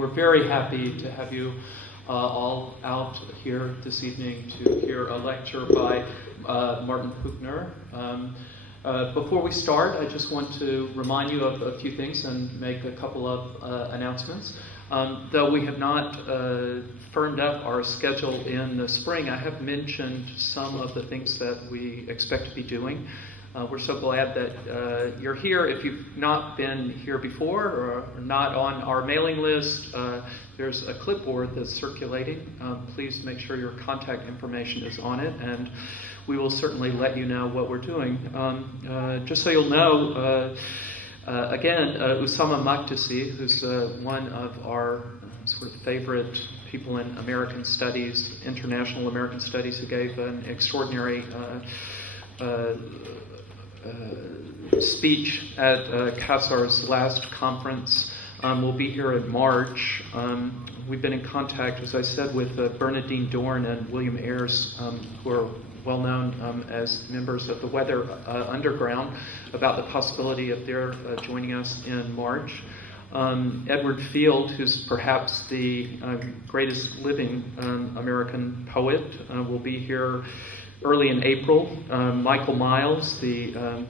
We're very happy to have you all out here this evening to hear a lecture by Martin Puchner. Before we start, I just want to remind you of a few things and make a couple of announcements. Though we have not firmed up our schedule in the spring, I have mentioned some of the things that we expect to be doing. We're so glad that you're here. If you've not been here before or not on our mailing list, there's a clipboard that's circulating. Please make sure your contact information is on it, and we will certainly let you know what we're doing. Just so you'll know, again, Usama Makdisi, who's one of our sort of favorite people in American studies, international American studies, who gave an extraordinary speech at CASAR's last conference, will be here in March. We've been in contact, as I said, with Bernadine Dorn and William Ayers, who are well known as members of the Weather Underground, about the possibility of their joining us in March. Edward Field, who's perhaps the greatest living American poet, will be here early in April. Michael Miles, the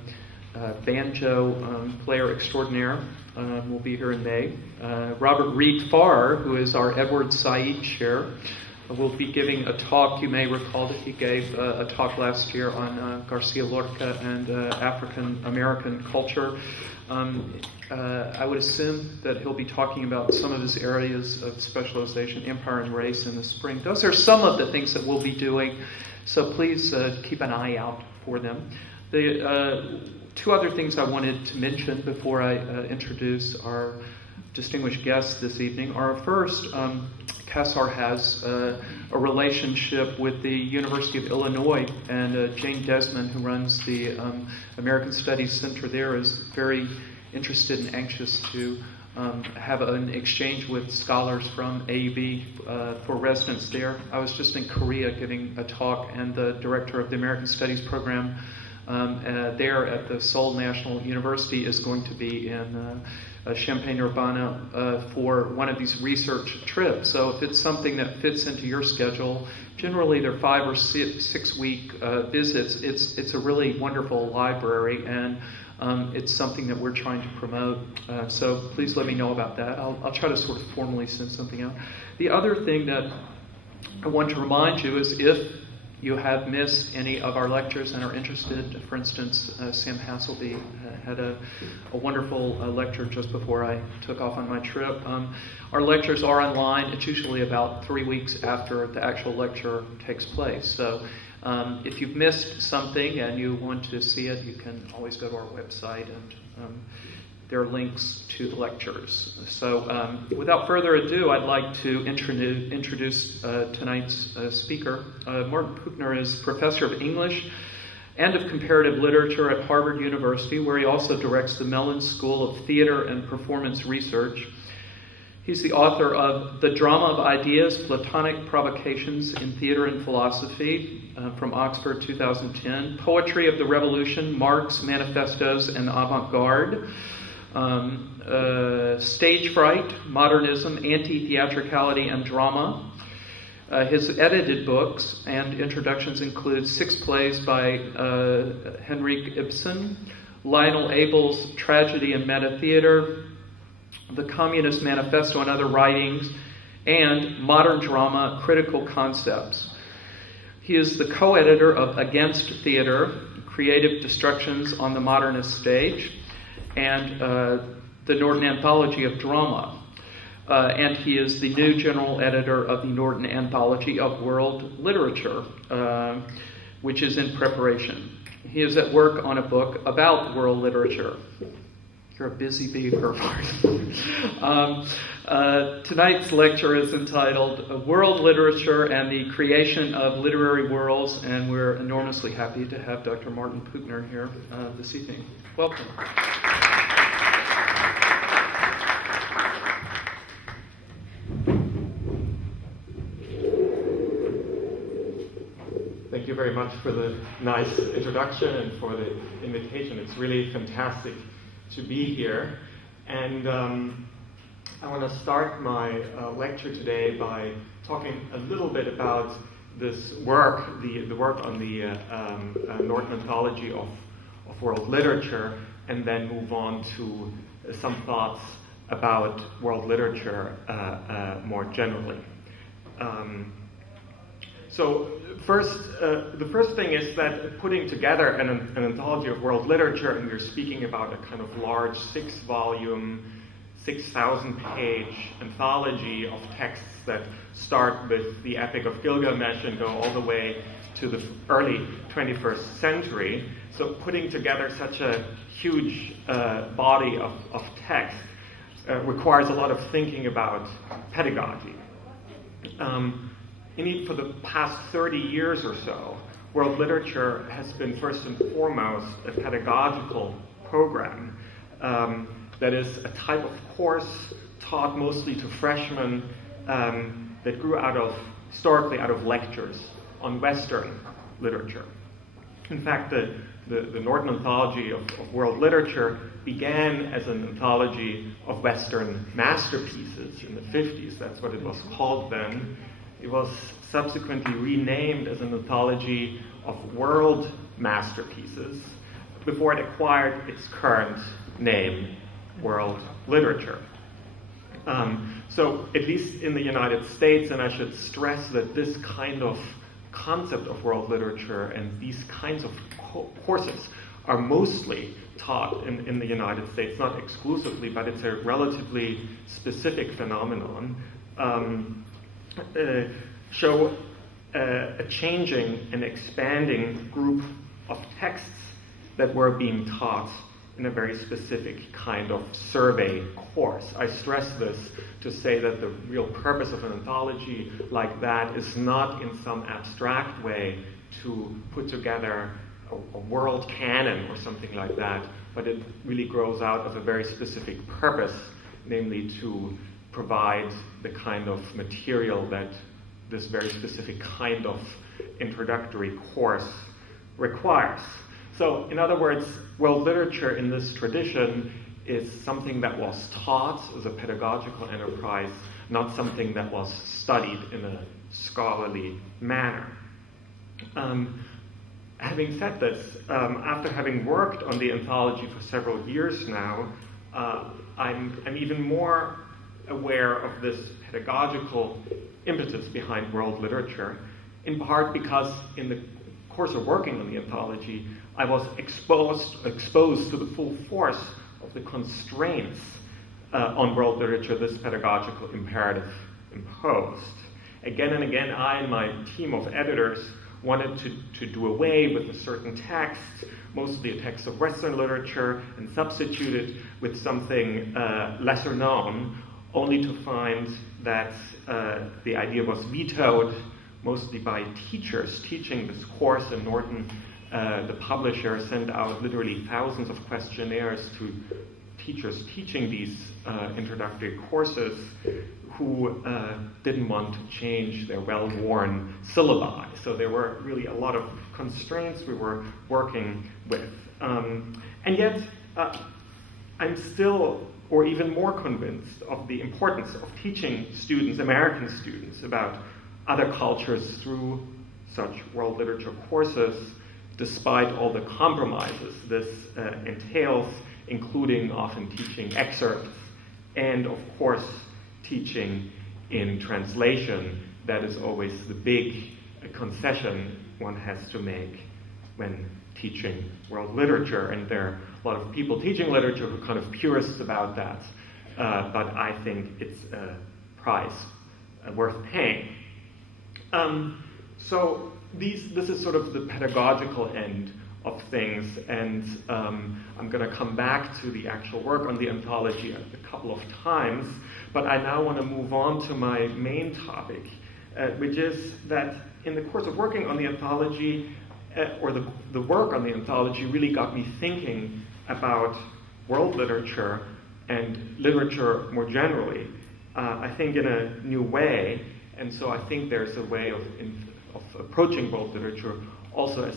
banjo player extraordinaire, will be here in May. Robert Reed Farr, who is our Edward Said Chair, will be giving a talk. You may recall that he gave a talk last year on Garcia Lorca and African American culture. I would assume that he'll be talking about some of his areas of specialization, empire and race, in the spring. Those are some of the things that we'll be doing, so please keep an eye out for them. The two other things I wanted to mention before I introduce our distinguished guests this evening are, first, CASAR has a relationship with the University of Illinois, and Jane Desmond, who runs the American Studies Center there, is very interested and anxious to have an exchange with scholars from AUB for residence there. I was just in Korea giving a talk, and the director of the American Studies program there at the Seoul National University is going to be in Champaign-Urbana for one of these research trips. So if it's something that fits into your schedule, generally they're 5 or 6 week visits. It's a really wonderful library, and it's something that we're trying to promote. So please let me know about that. I'll try to sort of formally send something out. The other thing that I want to remind you is, if you have missed any of our lectures and are interested, for instance, Sam Hasselby had a wonderful lecture just before I took off on my trip. Our lectures are online. It's usually about 3 weeks after the actual lecture takes place. So if you've missed something and you want to see it, you can always go to our website, and there are links to the lectures. So without further ado, I'd like to introduce tonight's speaker. Martin Puchner is professor of English and of comparative literature at Harvard University, where he also directs the Mellon School of Theater and Performance Research. He's the author of The Drama of Ideas, Platonic Provocations in Theater and Philosophy, from Oxford, 2010. Poetry of the Revolution, Marx, Manifestos, and Avant-Gardes. Stage Fright, Modernism, Anti-Theatricality, and Drama. His edited books and introductions include 6 plays by Henrik Ibsen, Lionel Abel's Tragedy and Metatheatre, The Communist Manifesto and Other Writings, and Modern Drama, Critical Concepts. He is the co-editor of Against Theater, Creative Destructions on the Modernist Stage, and the Norton Anthology of Drama. And he is the new general editor of the Norton Anthology of World Literature, which is in preparation. He is at work on a book about world literature. You're a busy beaver, Martin. Tonight's lecture is entitled World Literature and the Creation of Literary Worlds, and we're enormously happy to have Dr. Martin Puchner here this evening. Welcome. Thank you very much for the nice introduction and for the invitation. It's really fantastic to be here. And I want to start my lecture today by talking a little bit about this work, the work on the Norton Anthology of World Literature, and then move on to some thoughts about world literature more generally. So first, the first thing is that putting together an anthology of world literature, and we're speaking about a kind of large 6-volume, 6,000-page anthology of texts that start with the Epic of Gilgamesh and go all the way to the early 21st century. So putting together such a huge body of text requires a lot of thinking about pedagogy. For the past 30 years or so, world literature has been first and foremost a pedagogical program. That is a type of course taught mostly to freshmen that grew historically out of lectures on Western literature. In fact, the Norton Anthology of World Literature began as an anthology of Western masterpieces in the 50s. That's what it was called then. It was subsequently renamed as an anthology of world masterpieces before it acquired its current name, world literature. So at least in the United States, and I should stress that this kind of concept of world literature and these kinds of courses are mostly taught in the United States, not exclusively, but it's a relatively specific phenomenon, show a changing and expanding group of texts that were being taught in a very specific kind of survey course. I stress this to say that the real purpose of an anthology like that is not in some abstract way to put together a world canon or something like that, but it really grows out of a very specific purpose, namely to provide the kind of material that this very specific kind of introductory course requires. So, in other words, world literature in this tradition is something that was taught as a pedagogical enterprise, not something that was studied in a scholarly manner. Having said this, after having worked on the anthology for several years now, I'm even more aware of this pedagogical impetus behind world literature, in part because in the course of working on the anthology, I was exposed to the full force of the constraints on world literature this pedagogical imperative imposed. Again and again, I and my team of editors wanted to do away with a certain text, mostly a text of Western literature, and substitute it with something lesser known, only to find that the idea was vetoed mostly by teachers teaching this course. And Norton, the publisher, sent out literally thousands of questionnaires to teachers teaching these introductory courses who didn't want to change their well-worn syllabi. So there were really a lot of constraints we were working with. And yet, I'm still, or even more convinced of the importance of teaching students, American students, about other cultures through such world literature courses, despite all the compromises this entails, including often teaching excerpts and, of course, teaching in translation. That is always the big concession one has to make when teaching world literature, and there are a lot of people teaching literature who are kind of purists about that, but I think it's a price worth paying. So this is sort of the pedagogical end of things, and I'm going to come back to the actual work on the anthology a couple of times, but I now want to move on to my main topic, which is that in the course of working on the anthology, or the work on the anthology really got me thinking about world literature and literature more generally, I think in a new way, and so I think there's a way of approaching world literature also as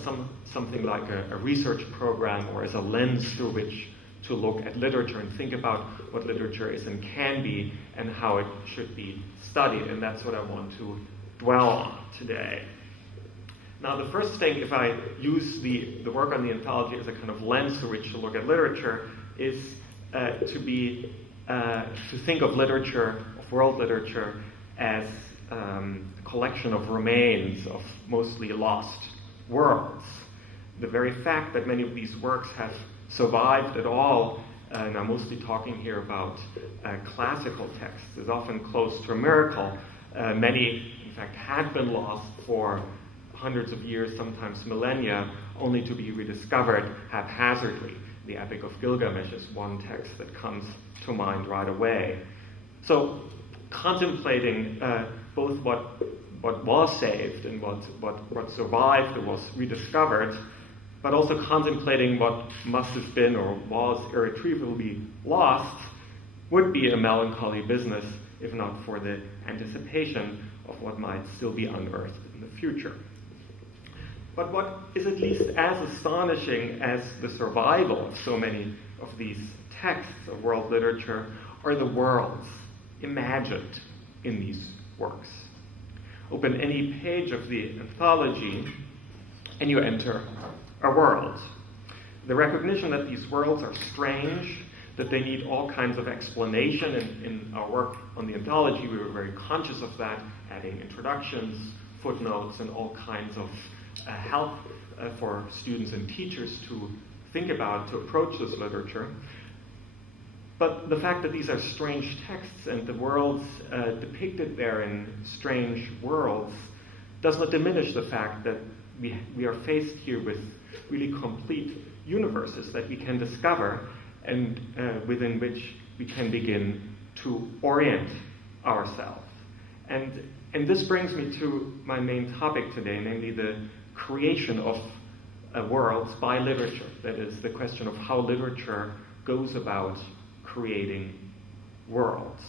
something like a research program, or as a lens through which to look at literature and think about what literature is and can be and how it should be studied. And that's what I want to dwell on today. Now, the first thing, if I use the work on the anthology as a kind of lens through which to look at literature, is to think of literature, of world literature, as a collection of remains of mostly lost worlds. The very fact that many of these works have survived at all, and I'm mostly talking here about classical texts, is often close to a miracle. Many, in fact, had been lost for hundreds of years, sometimes millennia, only to be rediscovered haphazardly. The Epic of Gilgamesh is one text that comes to mind right away. So, contemplating both what was saved and what survived or was rediscovered, but also contemplating what must have been or was irretrievably lost, would be a melancholy business, if not for the anticipation of what might still be unearthed in the future. But what is at least as astonishing as the survival of so many of these texts of world literature are the worlds imagined in these works. Open any page of the anthology and you enter a world. The recognition that these worlds are strange, that they need all kinds of explanation. In our work on the anthology, we were very conscious of that, adding introductions, footnotes, and all kinds of help for students and teachers to think about, to approach this literature. But the fact that these are strange texts and the worlds depicted therein, strange worlds, does not diminish the fact that we are faced here with really complete universes that we can discover and within which we can begin to orient ourselves. And this brings me to my main topic today, namely the creation of worlds by literature. That is, the question of how literature goes about creating worlds.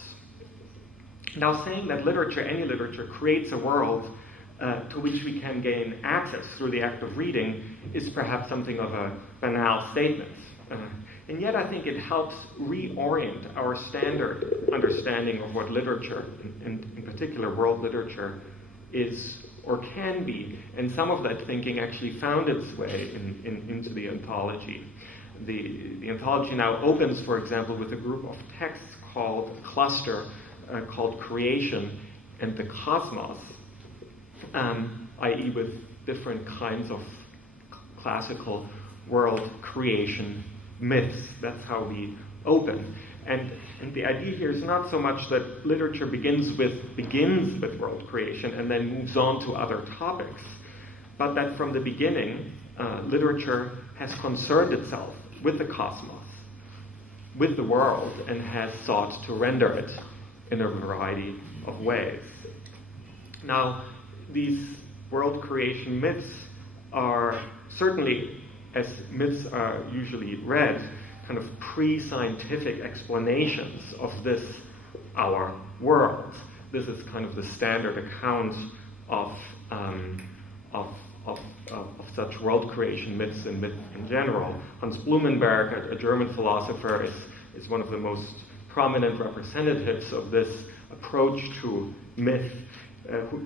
Now, saying that literature, any literature, creates a world to which we can gain access through the act of reading is perhaps something of a banal statement. And yet I think it helps reorient our standard understanding of what literature, and in particular world literature, is or can be. And some of that thinking actually found its way into the anthology. The anthology now opens, for example, with a group of texts called a cluster called Creation and the Cosmos, i.e. with different kinds of classical world creation myths. That's how we open. And the idea here is not so much that literature begins with world creation and then moves on to other topics, but that from the beginning, literature has concerned itself with the cosmos, with the world, and has sought to render it in a variety of ways. Now, these world creation myths are certainly, as myths are usually read, kind of pre-scientific explanations of this, our world. This is kind of the standard account of such world creation myths and myth in general. Hans Blumenberg, a German philosopher, is one of the most prominent representatives of this approach to myth,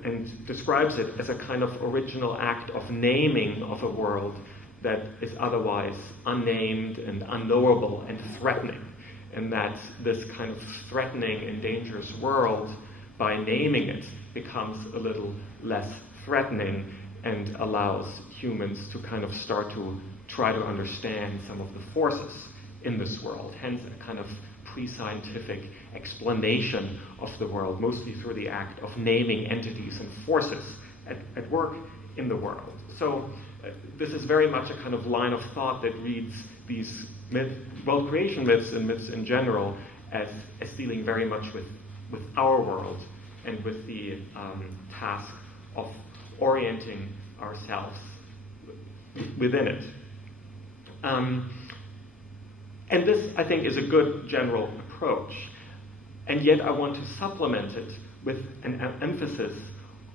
and describes it as a kind of original act of naming of a world that is otherwise unnamed and unknowable and threatening. And that this kind of threatening and dangerous world, by naming it, becomes a little less threatening and allows humans to kind of start to try to understand some of the forces in this world. Hence a kind of pre-scientific explanation of the world, mostly through the act of naming entities and forces at work in the world. So this is very much a kind of line of thought that reads these world creation myths and myths in general as dealing very much with our world and with the task of orienting ourselves within it. And this, I think, is a good general approach. And yet I want to supplement it with an emphasis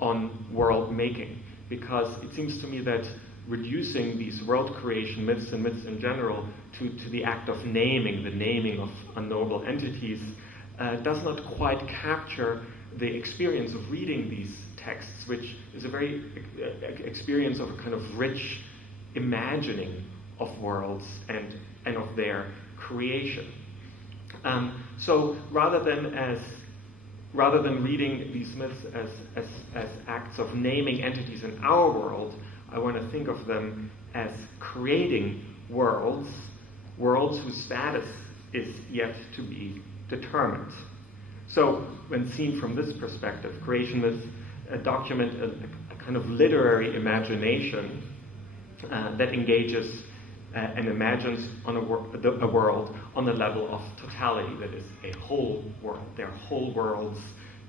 on world making, because it seems to me that reducing these world creation myths and myths in general to the act of naming, the naming of unknowable entities, does not quite capture the experience of reading these texts, which is a very experience of a kind of rich imagining of worlds and of their creation. So rather than reading these myths as acts of naming entities in our world, I want to think of them as creating worlds whose status is yet to be determined. So when seen from this perspective, creation myths document a kind of literary imagination that engages and imagines on a world on the level of totality, that is a whole world. There are whole worlds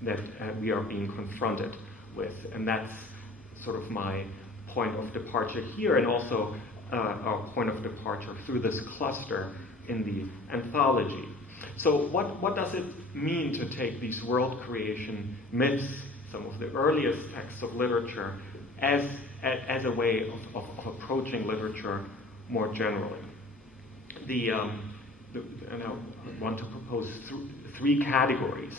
that we are being confronted with, and that's sort of my point of departure here, and also our point of departure through this cluster in the anthology. So what does it mean to take these world creation myths, some of the earliest texts of literature, as a way of approaching literature more generally? And I want to propose three categories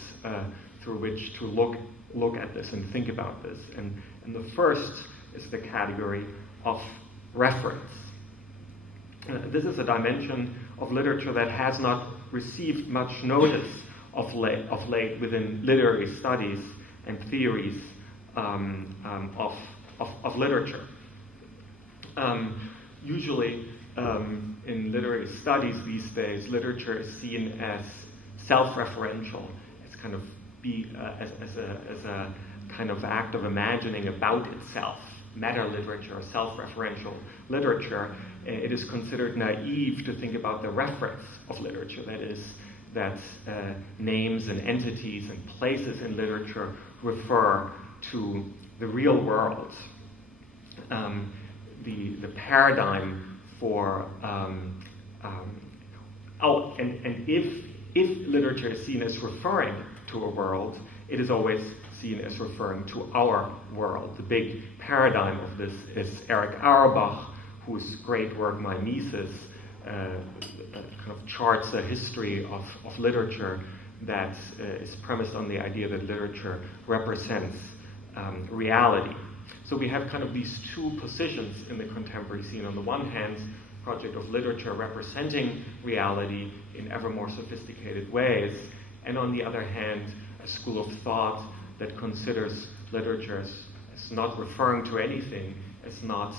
through which to look at this and think about this. And the first is the category of reference. This is a dimension of literature that has not received much notice of late within literary studies and theories of literature. Usually, in literary studies these days, literature is seen as self-referential, as kind of as a kind of act of imagining about itself. Meta-literature, self-referential literature. It is considered naive to think about the reference of literature, that is, that names and entities and places in literature refer to the real world. The paradigm for if literature is seen as referring to a world, it is always seen as referring to our world. The big paradigm of this is Erich Auerbach, whose great work Mimesis kind of charts a history of literature that is premised on the idea that literature represents reality. So we have kind of these two positions in the contemporary scene. On the one hand, project of literature representing reality in ever more sophisticated ways, and on the other hand, a school of thought that considers literature as not referring to anything, as not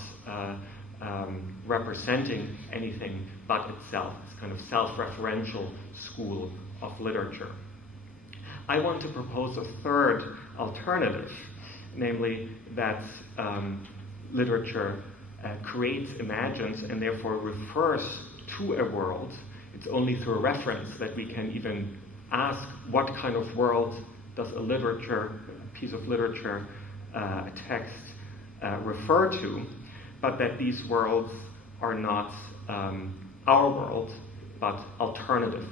representing anything but itself. It's kind of self-referential school of literature. I want to propose a third alternative, namely that literature creates, imagines, and therefore refers to a world. It's only through reference that we can even ask what kind of world does a piece of literature, a text, refer to, but that these worlds are not our world, but alternative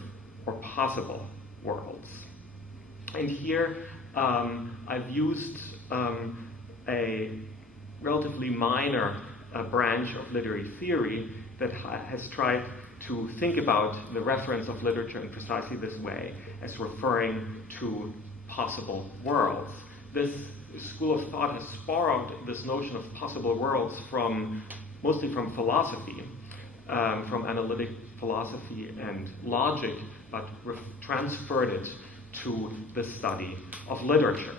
or possible worlds. And here I've used a relatively minor branch of literary theory that has tried to think about the reference of literature in precisely this way, as referring to possible worlds. This school of thought has borrowed this notion of possible worlds mostly from philosophy, from analytic philosophy and logic, but transferred it to the study of literature.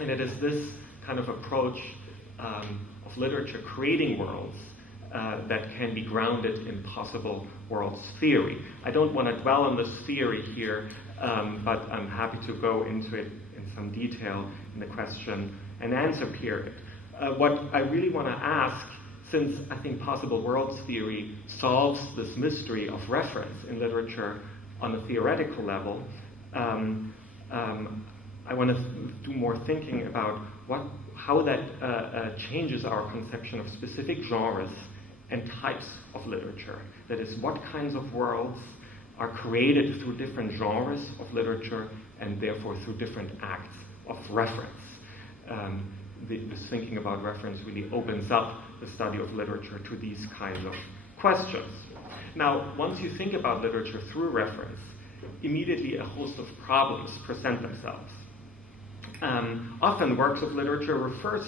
And it is this kind of approach of literature creating worlds that can be grounded in possible worlds theory. I don't want to dwell on this theory here, but I'm happy to go into it in some detail in the question and answer period. What I really want to ask, since I think possible worlds theory solves this mystery of reference in literature on a theoretical level, I want to do more thinking about how that changes our conception of specific genres and types of literature. That is, what kinds of worlds are created through different genres of literature and therefore through different acts of reference. this thinking about reference really opens up the study of literature to these kinds of questions. Now, once you think about literature through reference, immediately a host of problems present themselves. Often works of literature refer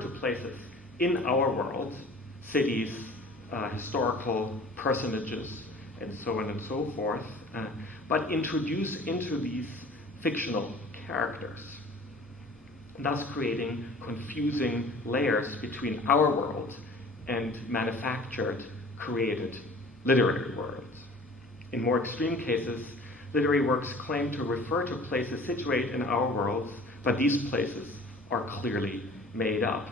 to places in our world, cities, historical personages, and so on and so forth, but introduce into these fictional characters, thus creating confusing layers between our world and manufactured, created literary worlds. In more extreme cases, literary works claim to refer to places situated in our worlds, but these places are clearly made up.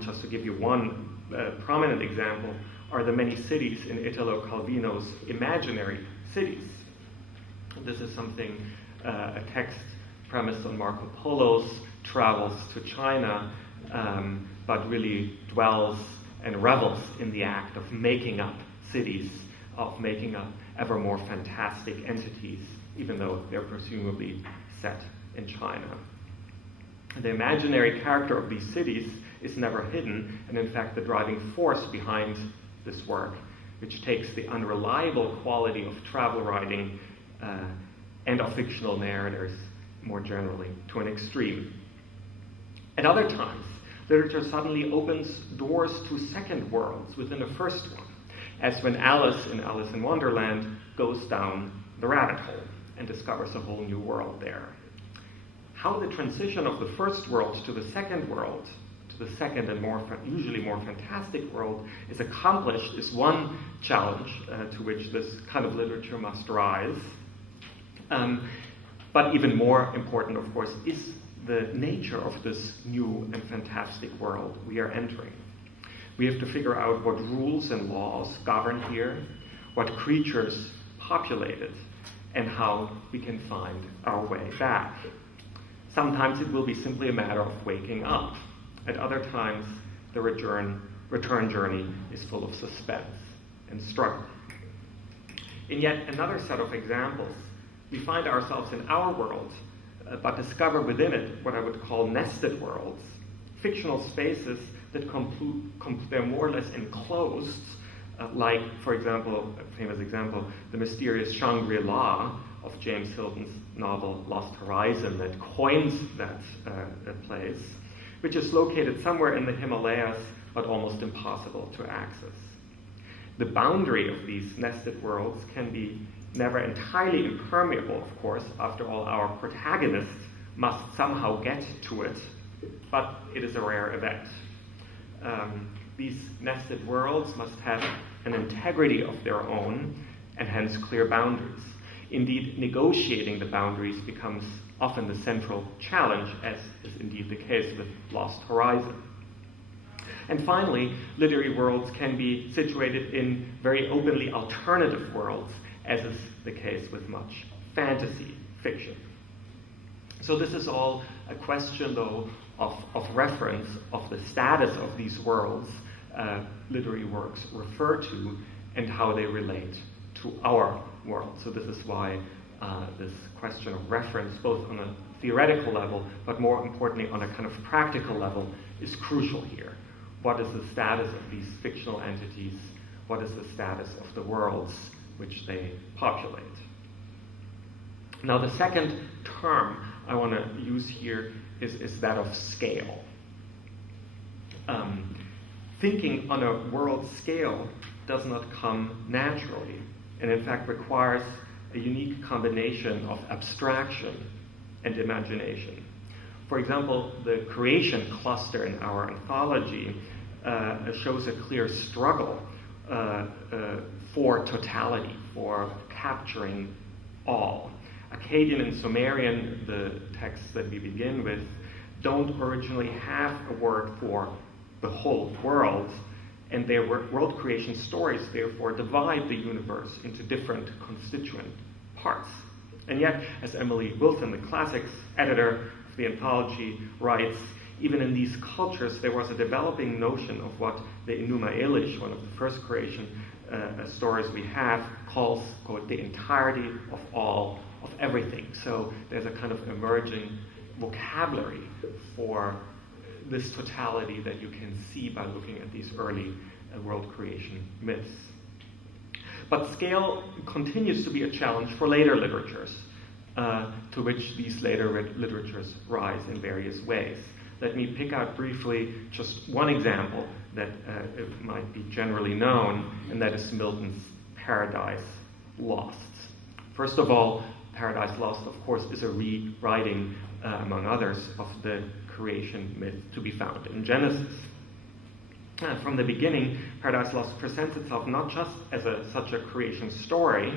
Just to give you one prominent example, are the many cities in Italo Calvino's imaginary cities. This is something, a text premised on Marco Polo's travels to China, but really dwells and revels in the act of making up cities, of making up ever more fantastic entities, even though they're presumably set in China. The imaginary character of these cities is never hidden, and in fact the driving force behind this work, which takes the unreliable quality of travel writing and of fictional narrators more generally to an extreme. At other times, literature suddenly opens doors to second worlds within the first one, as when Alice in Alice in Wonderland goes down the rabbit hole and discovers a whole new world there. How the transition of the first world to the second world, to the second and usually more fantastic world, is accomplished is one challenge to which this kind of literature must rise. But even more important, of course, is the nature of this new and fantastic world we are entering. We have to figure out what rules and laws govern here, what creatures populate it, and how we can find our way back. Sometimes it will be simply a matter of waking up. At other times, the return journey is full of suspense and struggle. In yet another set of examples, we find ourselves in our world, but discover within it what I would call nested worlds, fictional spaces that they're more or less enclosed, like, for example, a famous example, the mysterious Shangri-La of James Hilton's novel Lost Horizon that coins that place, which is located somewhere in the Himalayas, but almost impossible to access. The boundary of these nested worlds can be never entirely impermeable, of course. After all, our protagonist must somehow get to it, but it is a rare event. These nested worlds must have an integrity of their own, and hence clear boundaries. Indeed, negotiating the boundaries becomes often the central challenge, as is indeed the case with Lost Horizon. And finally, literary worlds can be situated in very openly alternative worlds, as is the case with much fantasy fiction. So this is all a question, though, of reference, of the status of these worlds literary works refer to and how they relate to our world. So this is why this question of reference, both on a theoretical level, but more importantly on a kind of practical level, is crucial here. What is the status of these fictional entities? What is the status of the worlds which they populate? Now, the second term I want to use here is that of scale. Thinking on a world scale does not come naturally, and in fact requires a unique combination of abstraction and imagination. For example, the creation cluster in our anthology shows a clear struggle for totality, for capturing all. Akkadian and Sumerian, the texts that we begin with, don't originally have a word for the whole world, and their world creation stories therefore divide the universe into different constituent parts. And yet, as Emily Wilton, the classics editor of the anthology, writes, even in these cultures there was a developing notion of what the Enuma Elish, one of the first creation stories we have, calls, quote, the entirety of all, of everything. So there's a kind of emerging vocabulary for this totality that you can see by looking at these early world creation myths. But scale continues to be a challenge for later literatures, to which these later literatures rise in various ways. Let me pick out briefly just one example that it might be generally known, and that is Milton's Paradise Lost. First of all, Paradise Lost, of course, is a rewriting, among others, of the creation myth to be found in Genesis. From the beginning, Paradise Lost presents itself not just as such a creation story,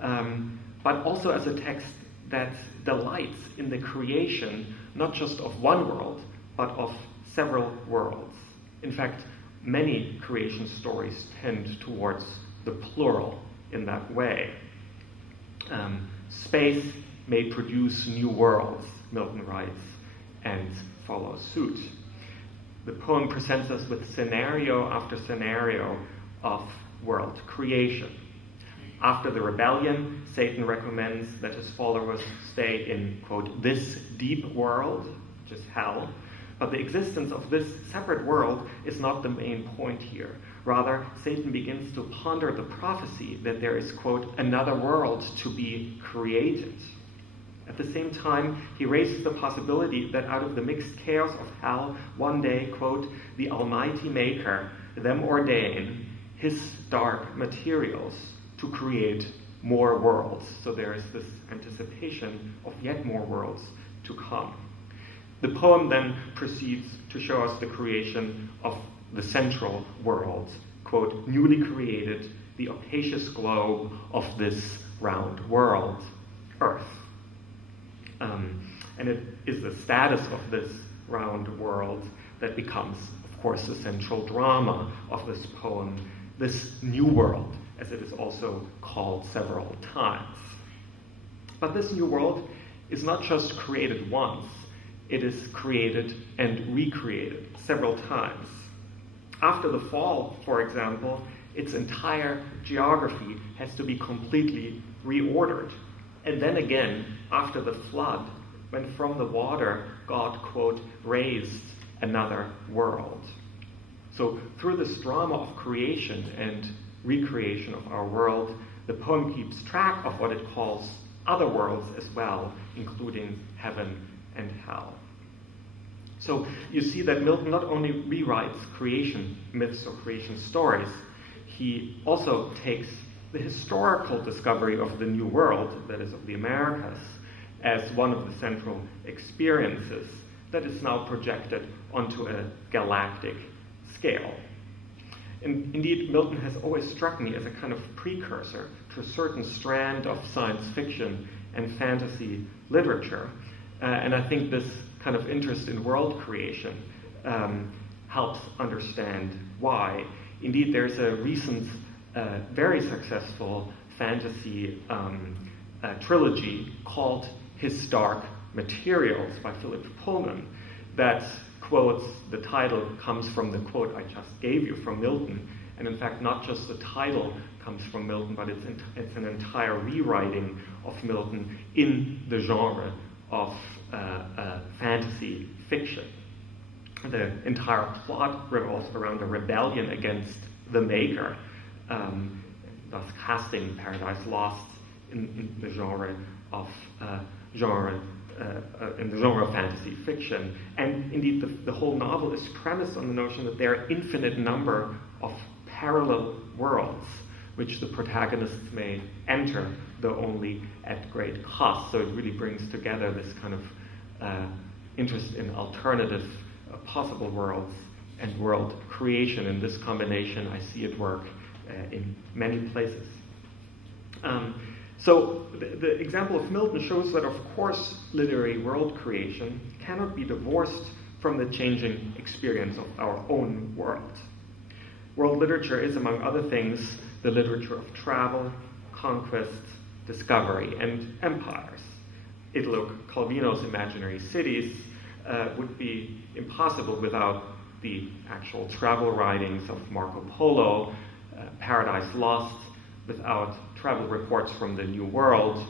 but also as a text that delights in the creation not just of one world, but of several worlds. In fact, many creation stories tend towards the plural in that way. Space may produce new worlds, Milton writes, and follows suit. The poem presents us with scenario after scenario of world creation. After the rebellion, Satan recommends that his followers stay in, quote, this deep world, which is hell. But the existence of this separate world is not the main point here. Rather, Satan begins to ponder the prophecy that there is, quote, another world to be created. At the same time, he raises the possibility that out of the mixed chaos of hell, one day, quote, the Almighty Maker them ordain his dark materials to create more worlds. So there is this anticipation of yet more worlds to come. The poem then proceeds to show us the creation of the central world, quote, newly created, the opacious globe of this round world, Earth. And it is the status of this round world that becomes, of course, the central drama of this poem, this new world, as it is also called several times. But this new world is not just created once, it is created and recreated several times. After the fall, for example, its entire geography has to be completely reordered. And then again, after the flood, when from the water God, quote, raised another world. So through this drama of creation and recreation of our world, the poem keeps track of what it calls other worlds as well, including heaven and hell. So you see that Milton not only rewrites creation myths or creation stories, he also takes the historical discovery of the New World, that is of the Americas, as one of the central experiences that is now projected onto a galactic scale. And indeed, Milton has always struck me as a kind of precursor to a certain strand of science fiction and fantasy literature. And I think this kind of interest in world creation helps understand why. Indeed, there's a recent, very successful fantasy trilogy called His Dark Materials by Philip Pullman that quotes, the title comes from the quote I just gave you from Milton, and in fact not just the title comes from Milton, but it's an entire rewriting of Milton in the genre of fantasy fiction. The entire plot revolves around a rebellion against the Maker, thus casting Paradise Lost in the genre of fantasy fiction. And indeed, the whole novel is premised on the notion that there are infinite number of parallel worlds which the protagonists may enter, though only at great cost. So it really brings together this kind of interest in alternative possible worlds and world creation. In this combination, I see it work in many places. So the example of Milton shows that, of course, literary world creation cannot be divorced from the changing experience of our own world. World literature is, among other things, the literature of travel, conquest, discovery, and empires. Italo Calvino's imaginary cities would be impossible without the actual travel writings of Marco Polo, Paradise Lost, without travel reports from the New World,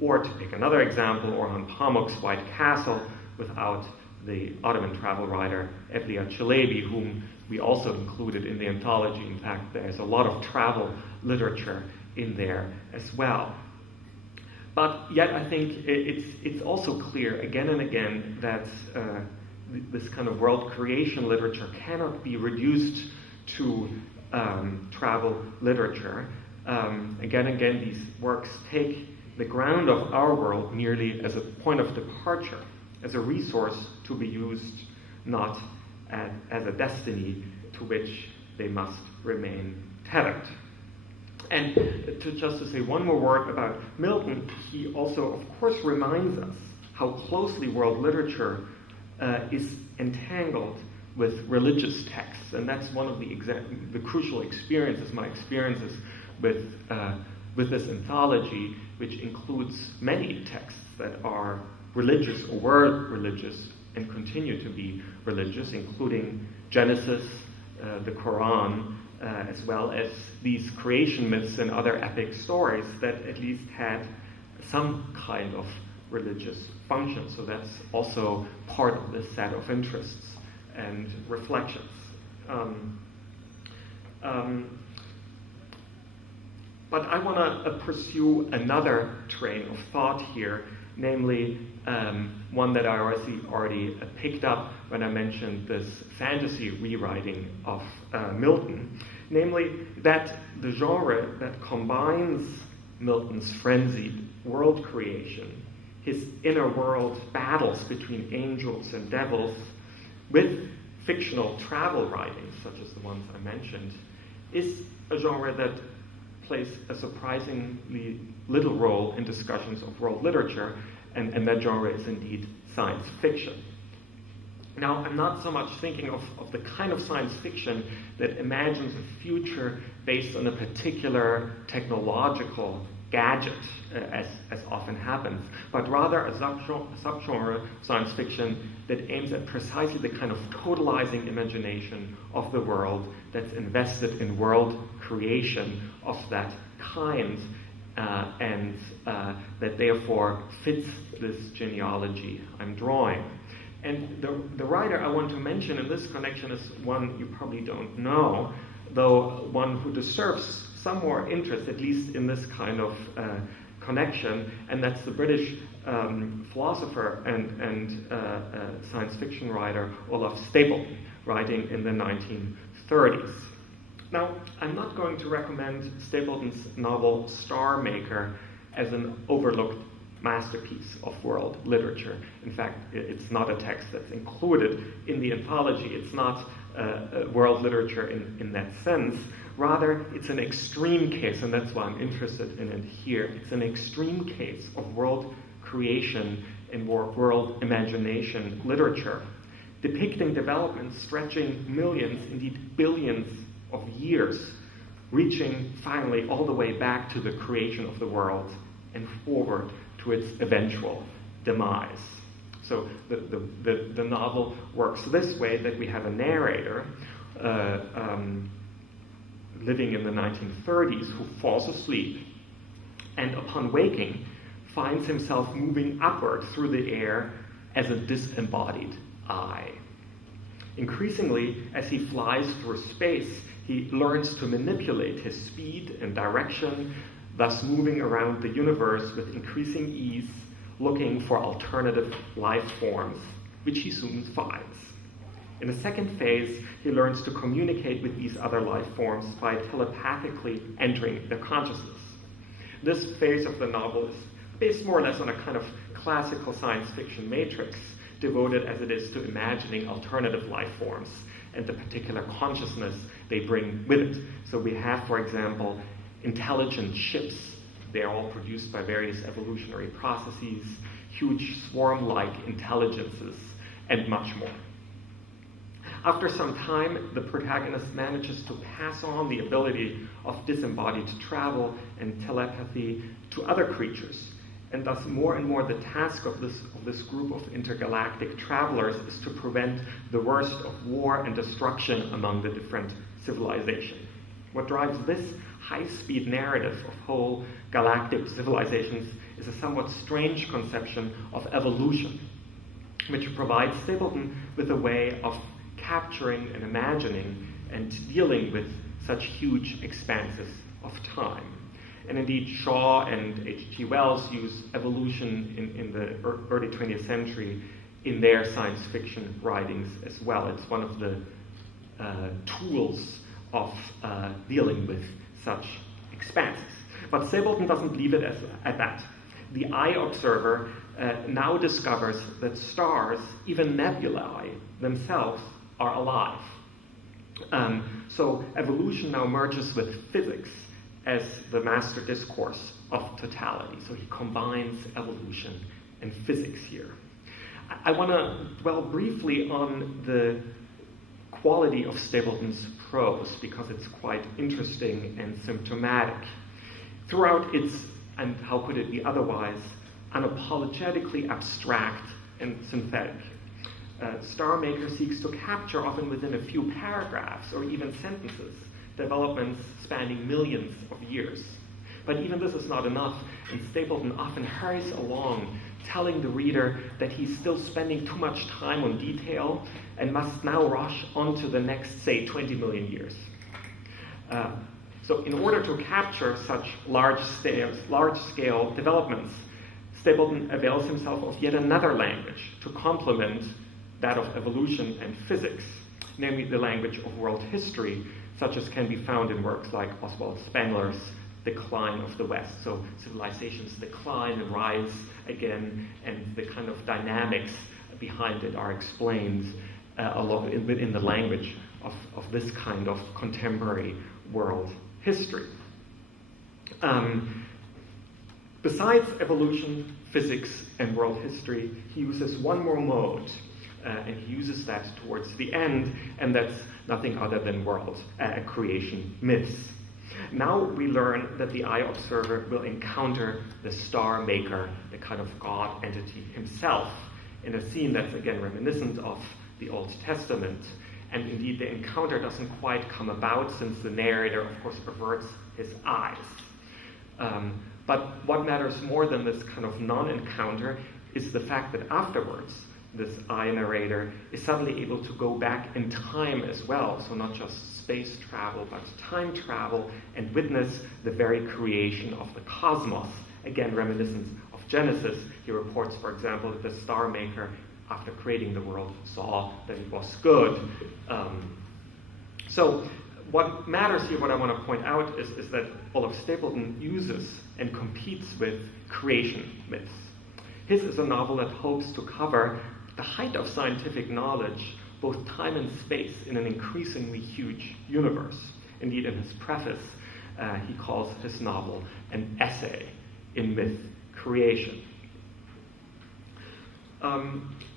or to pick another example, Orhan Pamuk's White Castle, without the Ottoman travel writer Evliya Çelebi, whom we also included in the anthology. In fact, there's a lot of travel literature in there as well. But yet I think it's also clear again and again that this kind of world creation literature cannot be reduced to travel literature. Again and again, these works take the ground of our world merely as a point of departure, as a resource to be used, not as a destiny to which they must remain tethered. And just to say one more word about Milton, he also, of course, reminds us how closely world literature is entangled with religious texts. And that's one of the crucial experiences, my experiences with this anthology, which includes many texts that are religious or were religious and continue to be religious, including Genesis, the Quran, as well as these creation myths and other epic stories that at least had some kind of religious function. So that's also part of this set of interests and reflections. But I want to pursue another train of thought here, namely one that I already picked up when I mentioned this fantasy rewriting of Milton, namely that the genre that combines Milton's frenzied world creation, his inner world battles between angels and devils, with fictional travel writings, such as the ones I mentioned, is a genre that plays a surprisingly little role in discussions of world literature, and that genre is indeed science fiction. Now, I'm not so much thinking of the kind of science fiction that imagines a future based on a particular technological gadget, as often happens, but rather a subgenre of science fiction that aims at precisely the kind of totalizing imagination of the world that's invested in world creation of that kind, and that therefore fits this genealogy I'm drawing. And the writer I want to mention in this connection is one you probably don't know, though one who deserves some more interest, at least in this kind of connection, and that's the British philosopher and science fiction writer Olaf Stapledon, writing in the 1930s. Now, I'm not going to recommend Stapledon's novel Star Maker as an overlooked masterpiece of world literature. In fact, it's not a text that's included in the anthology. It's not world literature in that sense. Rather, it's an extreme case, and that's why I'm interested in it here. It's an extreme case of world creation and world imagination literature, depicting developments stretching millions, indeed billions of years, reaching finally all the way back to the creation of the world and forward to its eventual demise. So the novel works this way, that we have a narrator living in the 1930s who falls asleep and upon waking finds himself moving upward through the air as a disembodied I. Increasingly, as he flies through space, he learns to manipulate his speed and direction, thus moving around the universe with increasing ease, looking for alternative life forms, which he soon finds. In the second phase, he learns to communicate with these other life forms by telepathically entering their consciousness. This phase of the novel is based more or less on a kind of classical science fiction matrix, devoted as it is to imagining alternative life forms and the particular consciousness they bring with it. So we have, for example, intelligent ships. They're all produced by various evolutionary processes, huge swarm-like intelligences, and much more. After some time, the protagonist manages to pass on the ability of disembodied travel and telepathy to other creatures, and thus more and more the task of this group of intergalactic travelers is to prevent the worst of war and destruction among the different civilizations. What drives this high-speed narrative of whole galactic civilizations is a somewhat strange conception of evolution. which provides Stapleton with a way of capturing and imagining and dealing with such huge expanses of time. And indeed, Shaw and H.G. Wells use evolution in the early 20th century in their science fiction writings as well. It's one of the tools of dealing with such expanses. But Stapleton doesn't leave it at that. The eye observer now discovers that stars, even nebulae themselves, are alive. So evolution now merges with physics as the master discourse of totality. So he combines evolution and physics here. I want to dwell briefly on the quality of Stapleton's prose because it's quite interesting and symptomatic. Throughout it's, and how could it be otherwise, unapologetically abstract and synthetic. Star Maker seeks to capture, often within a few paragraphs or even sentences, developments spanning millions of years. But even this is not enough, and Stapleton often hurries along, telling the reader that he's still spending too much time on detail and must now rush on to the next, say, 20 million years. So in order to capture such large-scale developments, Stapleton avails himself of yet another language to complement that of evolution and physics, namely the language of world history, such as can be found in works like Oswald Spengler's Decline of the West. So civilizations decline and rise again, and the kind of dynamics behind it are explained within the language of this kind of contemporary world history. Besides evolution, physics, and world history, he uses one more mode, and he uses that towards the end, and that's nothing other than world creation myths. Now we learn that the eye observer will encounter the star maker, the kind of God entity himself, in a scene that's again reminiscent of the Old Testament. And indeed the encounter doesn't quite come about since the narrator, of course, averts his eyes. But what matters more than this kind of non-encounter is the fact that afterwards, this eye narrator is suddenly able to go back in time as well. So not just space travel, but time travel, and witness the very creation of the cosmos. Again, reminiscent of Genesis. He reports, for example, that the star maker, after creating the world, saw that it was good. So what matters here, what I want to point out, is that Olaf Stapleton uses and competes with creation myths. His is a novel that hopes to cover the height of scientific knowledge, both time and space, in an increasingly huge universe. Indeed, in his preface, he calls his novel an essay in myth creation.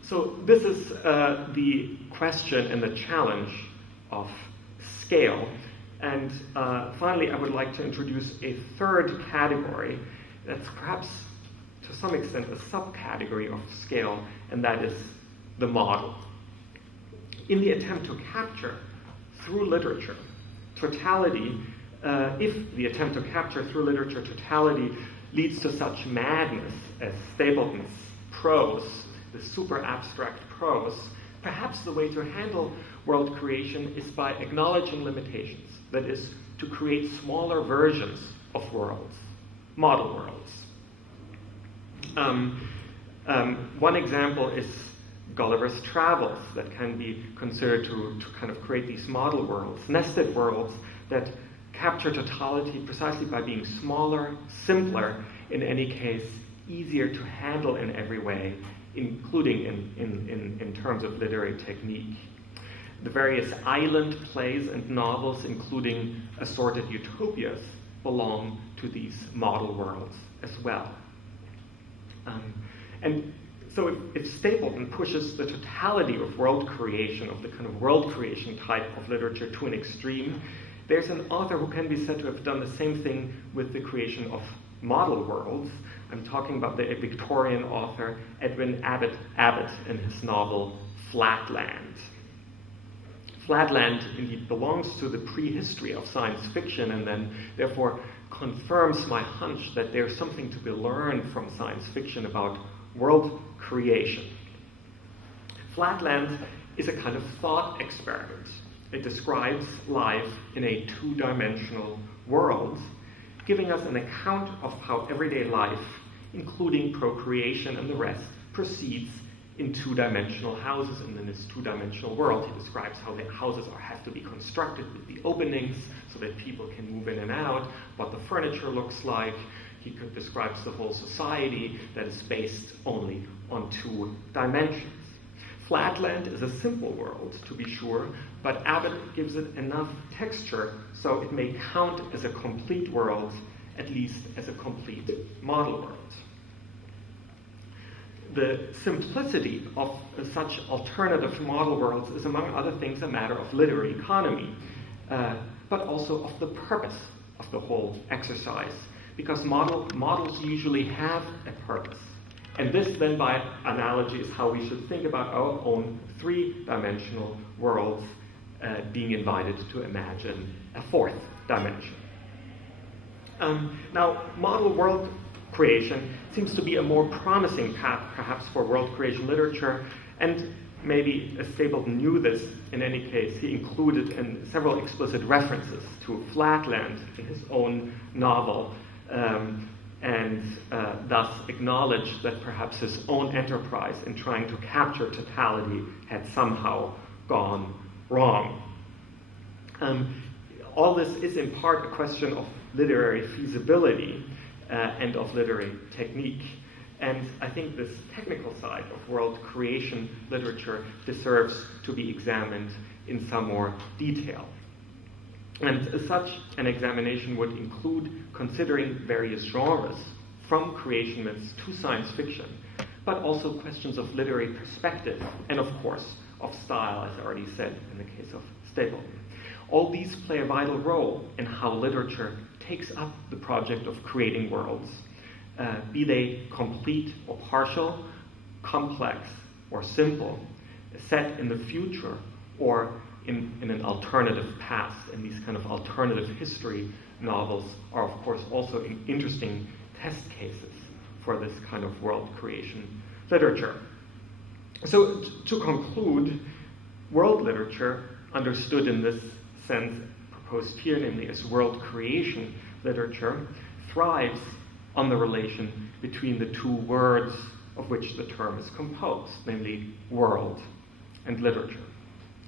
So this is the question and the challenge of scale. And finally, I would like to introduce a third category that's perhaps to some extent a subcategory of scale, and that is the model. In the attempt to capture through literature totality, if the attempt to capture through literature totality leads to such madness as Stapleton's prose, the super abstract prose, perhaps the way to handle world creation is by acknowledging limitations. That is, to create smaller versions of worlds, model worlds. One example is Gulliver's Travels, that can be considered to kind of create these model worlds, nested worlds that capture totality precisely by being smaller, simpler, in any case, easier to handle in every way, including in terms of literary technique. The various island plays and novels, including assorted utopias, belong to these model worlds as well. And so if Stapleton pushes the totality of world creation, of the kind of world creation type of literature to an extreme, there's an author who can be said to have done the same thing with the creation of model worlds. I'm talking about the Victorian author Edwin Abbott in his novel Flatland. Flatland indeed belongs to the prehistory of science fiction, and then therefore confirms my hunch that there's something to be learned from science fiction about world creation. Flatland is a kind of thought experiment. It describes life in a two-dimensional world, giving us an account of how everyday life, including procreation and the rest, proceeds in two-dimensional houses and in this two-dimensional world. He describes how the houses have to be constructed with the openings so that people can move in and out, what the furniture looks like. He describes the whole society that is based only on two dimensions. Flatland is a simple world, to be sure, but Abel gives it enough texture so it may count as a complete world, at least as a complete model world. The simplicity of such alternative model worlds is, among other things, a matter of literary economy, but also of the purpose of the whole exercise, because models usually have a purpose. And this, then, by analogy, is how we should think about our own three-dimensional worlds being invited to imagine a fourth dimension. Now, model world creation seems to be a more promising path, perhaps, for world creation literature, and maybe Stapleton knew this. In any case, he included in several explicit references to Flatland in his own novel, and thus acknowledged that perhaps his own enterprise in trying to capture totality had somehow gone wrong. All this is in part a question of literary feasibility and of literary technique. And I think this technical side of world creation literature deserves to be examined in some more detail. And such an examination would include considering various genres, from creation myths to science fiction, but also questions of literary perspective and, of course, of style, as I already said in the case of Stapleton. All these play a vital role in how literature takes up the project of creating worlds, be they complete or partial, complex or simple, set in the future or in an alternative past. And these kind of alternative history novels are, of course, also interesting test cases for this kind of world creation literature. So to conclude, world literature, understood in this sense proposed here, namely as world creation literature, thrives on the relation between the two words of which the term is composed, namely world and literature.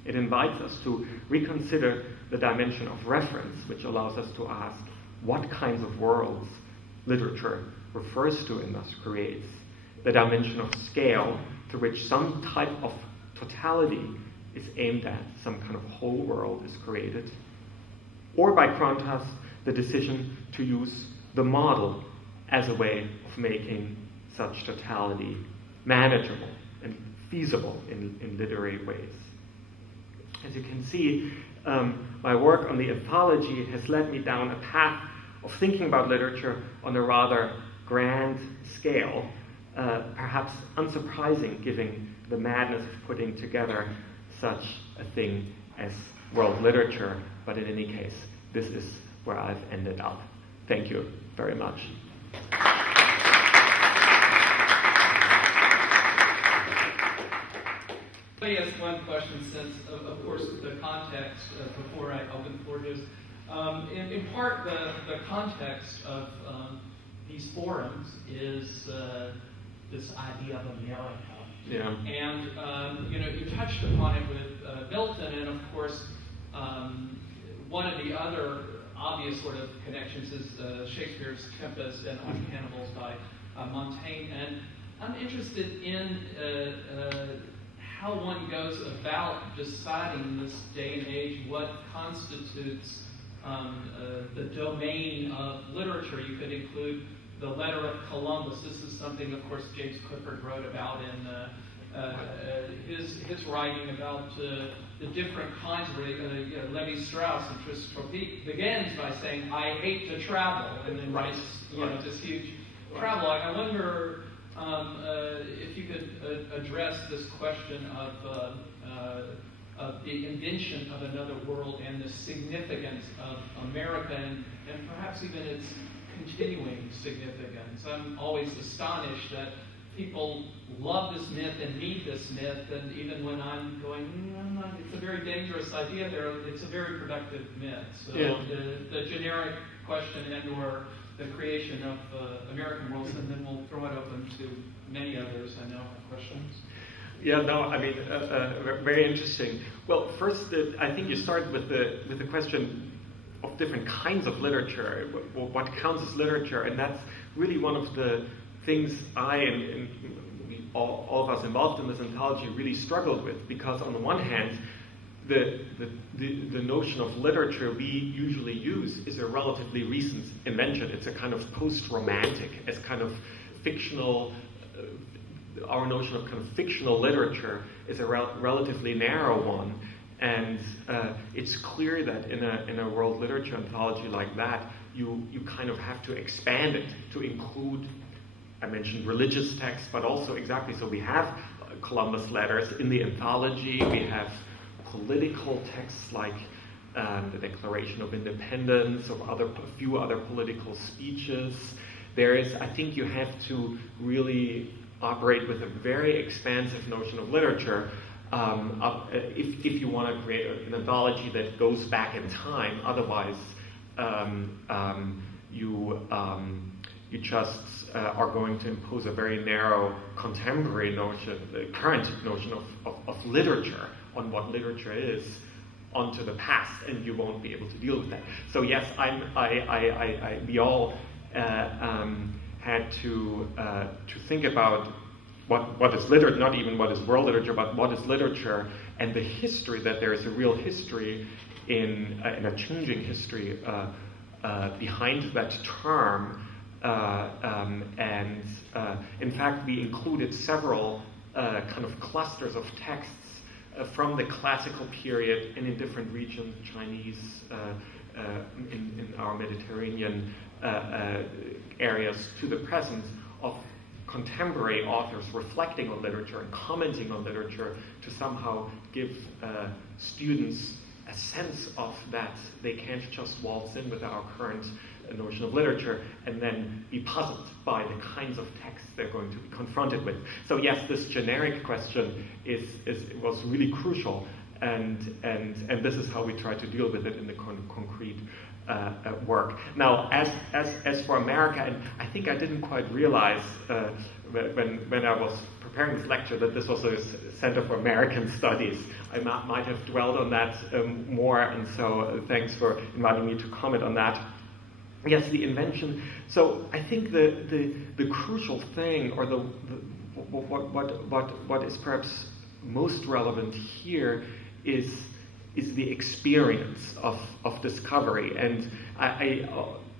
It invites us to reconsider the dimension of reference, which allows us to ask what kinds of worlds literature refers to and thus creates, the dimension of scale through which some type of totality is aimed at, some kind of whole world is created, or by contrast, the decision to use the model as a way of making such totality manageable and feasible in literary ways. As you can see, my work on the anthology has led me down a path of thinking about literature on a rather grand scale, perhaps unsurprising given the madness of putting together such a thing as world literature, but in any case, this is where I've ended up. Thank you very much. Let me ask one question, since, of course, the context, before I open the floor, is in part the context of these forums is this idea of America. Yeah. And you touched upon it with Milton, and of course, one of the other obvious sort of connections is Shakespeare's Tempest and Uncannibal's by Montaigne. And I'm interested in how one goes about deciding in this day and age what constitutes the domain of literature. You could include the letter of Columbus. This is something, of course, James Clifford wrote about in his writing about the different kinds of Levi-Strauss and Tristan Tropique begins by saying, "I hate to travel," and then writes this huge travel. I wonder if you could address this question of the invention of another world and the significance of America and perhaps even its continuing significance. I'm always astonished that people love this myth and need this myth, and even when I'm going, it's a very dangerous idea there, it's a very productive myth. So the generic question and/or the creation of American worlds, and then we'll throw it open to many others I know have questions. Yeah, no, I mean, very interesting. Well, first, I think you started with the question of different kinds of literature, what counts as literature, and that's really one of the things I and all of us involved in this anthology really struggled with, because on the one hand, the notion of literature we usually use is a relatively recent invention. It's a kind of post-romantic, as kind of fictional. Our notion of kind of fictional literature is a relatively narrow one, and it's clear that in a world literature anthology like that, you kind of have to expand it to include. I mentioned religious texts, but also exactly so we have Columbus letters in the anthology. We have political texts like the Declaration of Independence, or a few other political speeches. I think you have to really operate with a very expansive notion of literature if you want to create an anthology that goes back in time. Otherwise, you just are going to impose a very narrow contemporary notion, the current notion of literature, on what literature is, onto the past, and you won't be able to deal with that. So yes, we all had to think about what is literature, not even what is world literature, but what is literature, and the history, that there is a real history in a changing history behind that term. In fact, we included several kind of clusters of texts from the classical period and in different regions, Chinese, in our Mediterranean areas, to the present, of contemporary authors reflecting on literature and commenting on literature to somehow give students a sense of that they can't just waltz in with our current notion of literature and then be puzzled by the kinds of texts they're going to be confronted with. So yes, this generic question was really crucial, and this is how we try to deal with it in the concrete work. Now, as for America, and I think I didn't quite realize when I was preparing this lecture that this was a Center for American Studies. I might have dwelled on that more, and so thanks for inviting me to comment on that. Yes, the invention. So I think the crucial thing, or what is perhaps most relevant here is the experience of discovery. And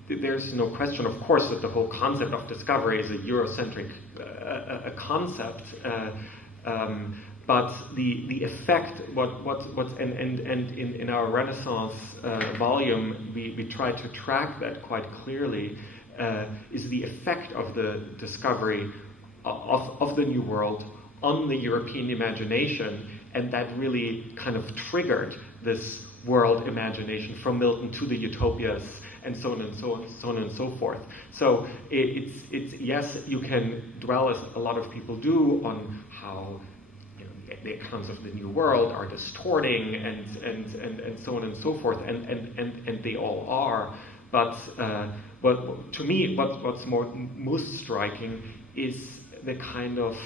there's no question, of course, that the whole concept of discovery is a Eurocentric concept. But the effect, and in our Renaissance volume, we try to track that quite clearly, is the effect of the discovery of the New World on the European imagination, and that really kind of triggered this world imagination from Milton to the utopias, and so on and so on and so forth. So it's yes, you can dwell, as a lot of people do, on how the accounts of the New World are distorting and so on and so forth, and they all are. But to me, what's most striking is the kind of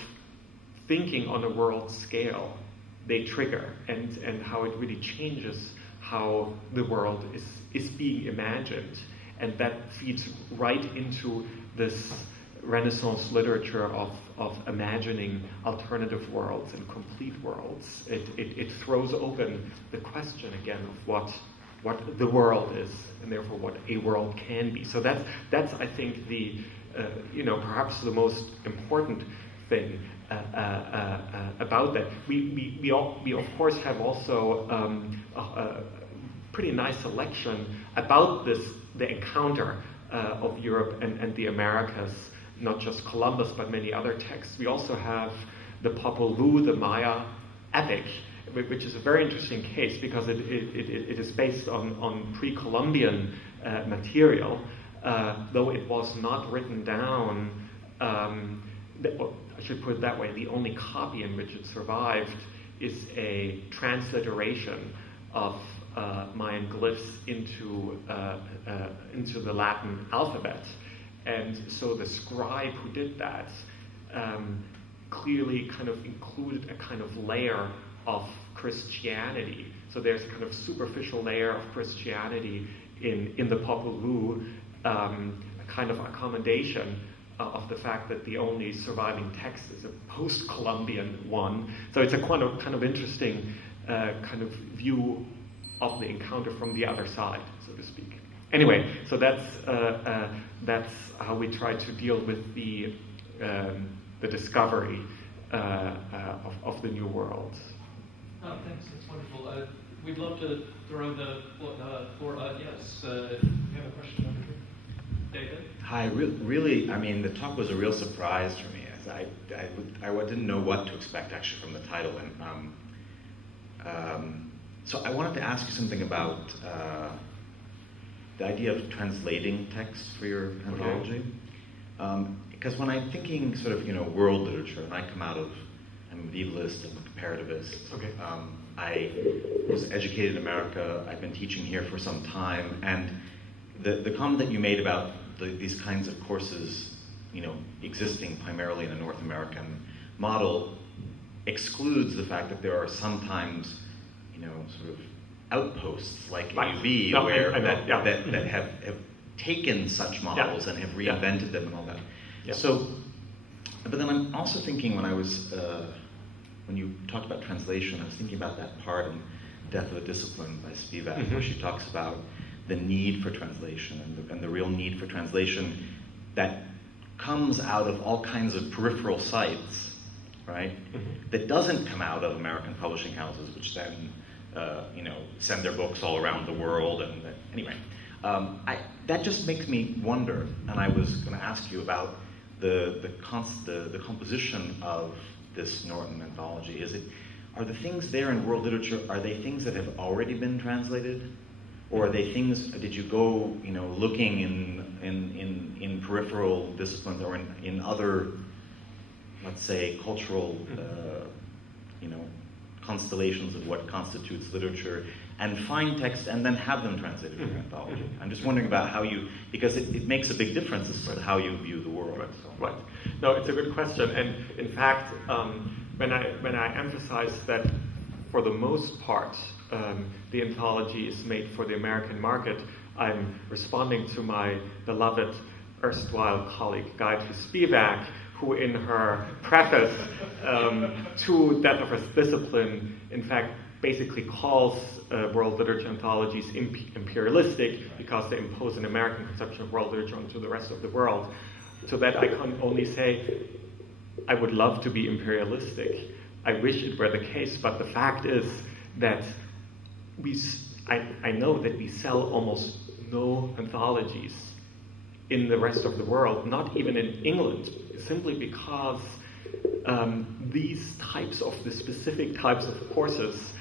thinking on a world scale they trigger, and how it really changes how the world is being imagined, and that feeds right into this Renaissance literature of imagining alternative worlds and complete worlds. It throws open the question again of what the world is, and therefore what a world can be. So that's I think the perhaps the most important thing about that. We of course have also a pretty nice selection about the encounter of Europe and the Americas. Not just Columbus, but many other texts. We also have the Popol Vuh, the Maya epic, which is a very interesting case because it is based on pre-Columbian material, though it was not written down I should put it that way, the only copy in which it survived is a transliteration of Mayan glyphs into the Latin alphabet. And so the scribe who did that clearly kind of included a kind of layer of Christianity. So there's a kind of superficial layer of Christianity in the Popol Vuh, a kind of accommodation of the fact that the only surviving text is a post-Columbian one. So it's a kind of interesting kind of view of the encounter from the other side, so to speak. Anyway, so that's how we try to deal with the discovery of the New World. Oh, thanks. That's wonderful. We'd love to throw the floor. Yes, you have a question over here, David. Hi. Really, I mean, the talk was a real surprise for me. I didn't know what to expect actually from the title, and so I wanted to ask you something about the idea of translating text for your anthology. Because when I'm thinking sort of, world literature, and I come out of, I'm a medievalist, I'm a comparativist. Okay. I was educated in America, I've been teaching here for some time, and the comment that you made about these kinds of courses, existing primarily in a North American model, excludes the fact that there are sometimes, sort of outposts like AUB that have taken such models and have reinvented them and all that. Yeah. So, but then I'm also thinking when you talked about translation, I was thinking about that part in Death of a Discipline by Spivak, where she talks about the need for translation and the real need for translation that comes out of all kinds of peripheral sites, right? That doesn't come out of American publishing houses, which then send their books all around the world. And anyway, that just makes me wonder. And I was going to ask you about the composition of this Norton anthology. Are the things there in world literature, are they things that have already been translated, or are they things? Did you go looking in peripheral disciplines or in other, let's say, cultural constellations of what constitutes literature, and find text and then have them translated for your anthology? I'm just wondering about how because it makes a big difference as to how you view the world. Right. No, it's a good question, and in fact, when I emphasize that for the most part the anthology is made for the American market, I'm responding to my beloved erstwhile colleague Gayatri Spivak, who in her preface to Death of a Discipline, in fact, basically calls world literature anthologies imperialistic because they impose an American conception of world literature onto the rest of the world. So that I can only say, I would love to be imperialistic. I wish it were the case, but the fact is that I know that we sell almost no anthologies in the rest of the world, not even in England, simply because the specific types of courses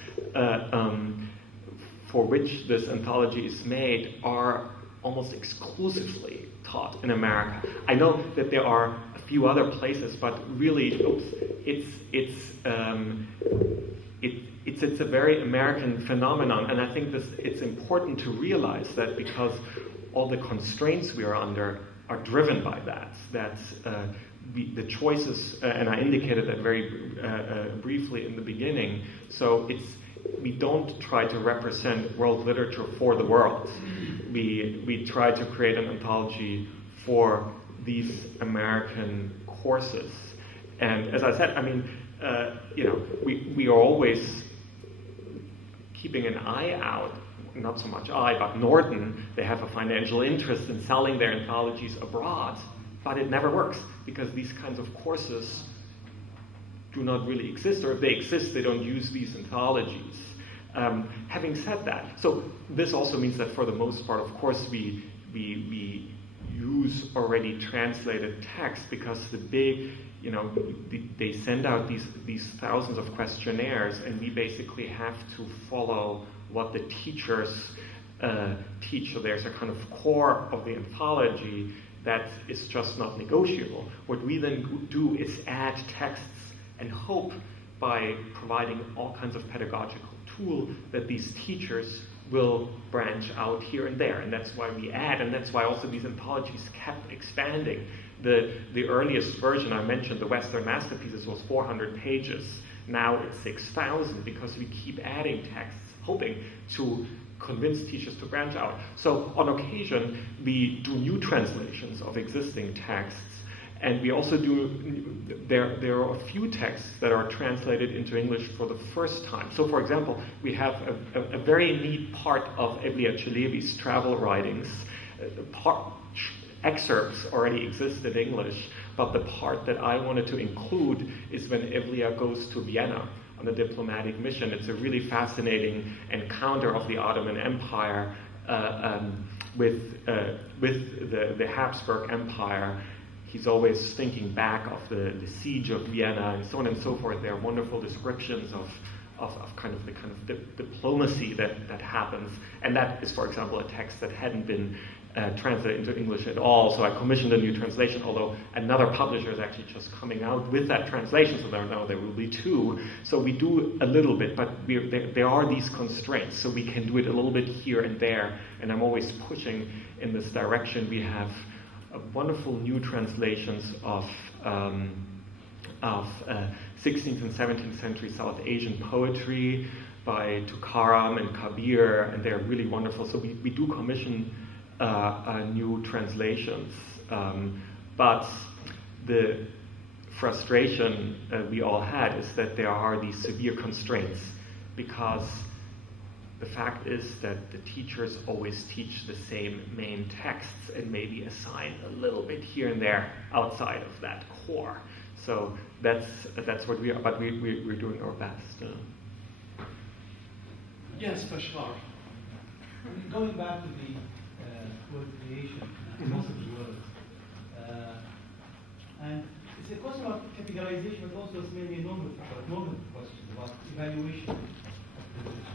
for which this anthology is made are almost exclusively taught in America. I know that there are a few other places, but really, it's a very American phenomenon, and I think it's important to realize that because all the constraints we are under are driven by that. The choices, and I indicated that very briefly in the beginning. So we don't try to represent world literature for the world. We try to create an anthology for these American courses. And as I said, I mean, we are always keeping an eye out. Not so much but Norton, they have a financial interest in selling their anthologies abroad, but it never works because these kinds of courses do not really exist, or if they exist, they don't use these anthologies. Having said that, so this also means that for the most part, of course, we use already translated text because they send out these thousands of questionnaires, and we basically have to follow what the teachers teach. So there's a kind of core of the anthology that is just not negotiable. What we then do is add texts and hope by providing all kinds of pedagogical tool that these teachers will branch out here and there. And that's why we add, and that's why also these anthologies kept expanding. The earliest version I mentioned, the Western Masterpieces, was 400 pages. Now it's 6,000 because we keep adding texts, hoping to convince teachers to branch out. So on occasion, we do new translations of existing texts, and we also do, there are a few texts that are translated into English for the first time. So for example, we have a very neat part of Evliya Çelebi's travel writings. Excerpts already exist in English, but the part that I wanted to include is when Evliya goes to Vienna on a diplomatic mission. It's a really fascinating encounter of the Ottoman Empire with the Habsburg Empire. He's always thinking back of the siege of Vienna and so on and so forth. There are wonderful descriptions of the diplomacy that happens. And that is, for example, a text that hadn't been translated into English at all. So I commissioned a new translation, although another publisher is actually just coming out with that translation, so there will be two. So we do a little bit, but there are these constraints, so we can do it a little bit here and there, and I'm always pushing in this direction. We have wonderful new translations of 16th and 17th century South Asian poetry by Tukaram and Kabir, and they're really wonderful. So we do commission new translations, but the frustration we all had is that there are these severe constraints, because the fact is that the teachers always teach the same main texts and maybe assign a little bit here and there outside of that core. So that's what we are, but we're doing our best. Yes, Bashar. Going back to the word creation, most of the words, and it's a question about categorization, but also it's maybe a normal question about evaluation of literature.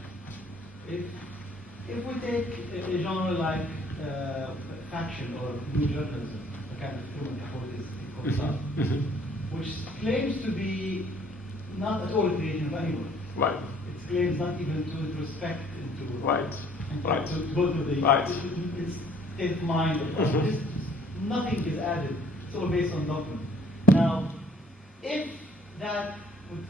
If we take a genre like faction or new journalism, a kind of Truman Capote's, which claims to be not at all a creation of anyone. Right. It claims not even to introspect into to both of the its state of mind. Nothing is added. It's all based on dogma. Now, if that would,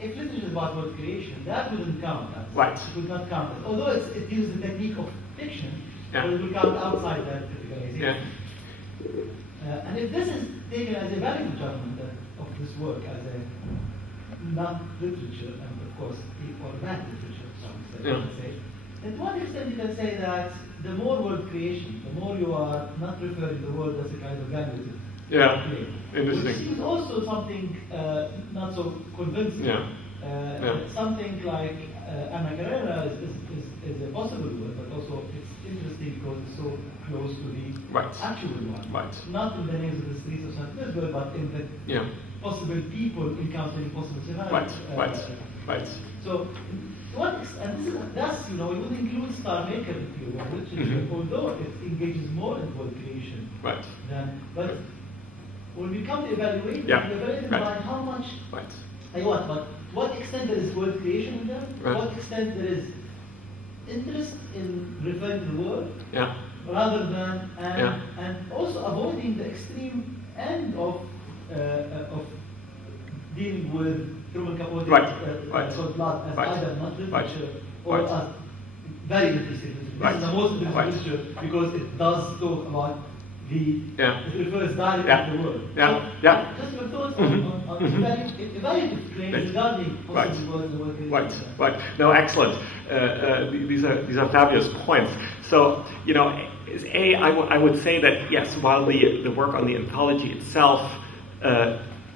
if literature is about word creation, that wouldn't count. It would not count. Although it uses the technique of fiction, but it will count outside that categorization. And if this is taken as a value judgment of this work as a not literature, and of course, or bad literature, some say, then to what extent you can say that the more word creation, the more you are not referring to the word as a kind of valuative. Interesting. Which seems also something not so convincing. Something like Ana Carrera is a possible word, but also it's interesting because it's so close to the actual one. Not in the names of the streets of St. Petersburg, but in the possible people encountering possible scenarios. So, what and that's you would include Star Maker if you want, literature, although it engages more in word creation. But when we come to evaluate, we evaluate by how much. But what extent there is word creation in there? What extent there is interest in referring to the word, rather than and also avoiding the extreme end of dealing with Truman Capote's plot as either not literature or as very interesting literature. This is the most interesting literature because it does talk about it refers directly to the word. Just your thoughts on evaluative claims regarding possible words and word creation. No, excellent. These are fabulous points. So, I would say that yes, while the work on the anthology itself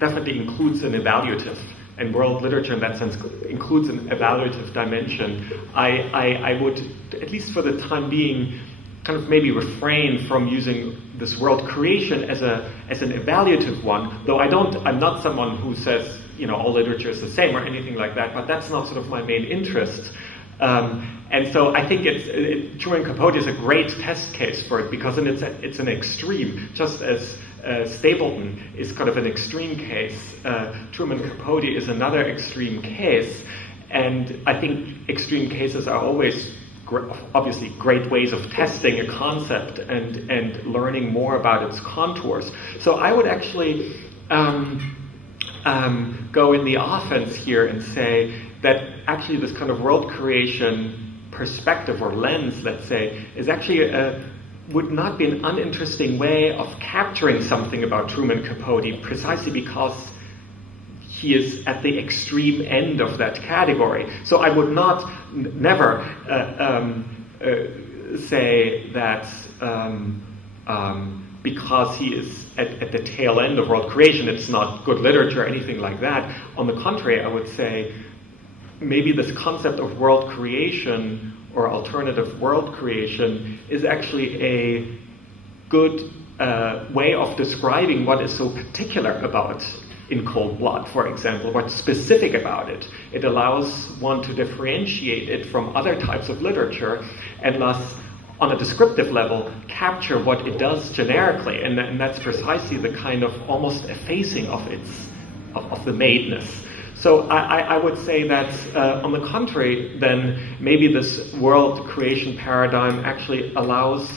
definitely includes an evaluative, and world literature in that sense includes an evaluative dimension, I would, at least for the time being, kind of maybe refrain from using this world creation as an evaluative one, though I'm not someone who says, all literature is the same or anything like that, but that's not sort of my main interest. And so I think Truman Capote is a great test case for it, because it's an extreme, just as Stapleton is kind of an extreme case. Truman Capote is another extreme case, and I think extreme cases are always obviously great ways of testing a concept and learning more about its contours. So I would actually go in the offense here and say that actually this kind of world creation perspective or lens, let's say, is actually would not be an uninteresting way of capturing something about Truman Capote, precisely because he is at the extreme end of that category. So I would never say that because he is at the tail end of world creation, it's not good literature or anything like that. On the contrary, I would say maybe this concept of world creation or alternative world creation is actually a good way of describing what is so particular about In Cold Blood, for example, what's specific about it. It allows one to differentiate it from other types of literature and thus, on a descriptive level, capture what it does generically. And that's precisely the kind of almost effacing of the madeness. So I would say that, on the contrary, then maybe this world creation paradigm actually allows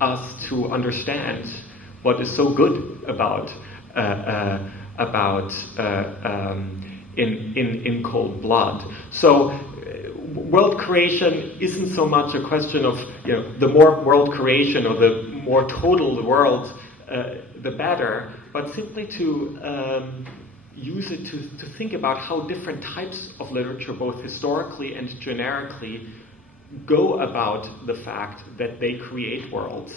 us to understand what is so good about in Cold Blood. So world creation isn't so much a question of, the more world creation or the more total the world, the better, but simply to use it to think about how different types of literature, both historically and generically, go about the fact that they create worlds,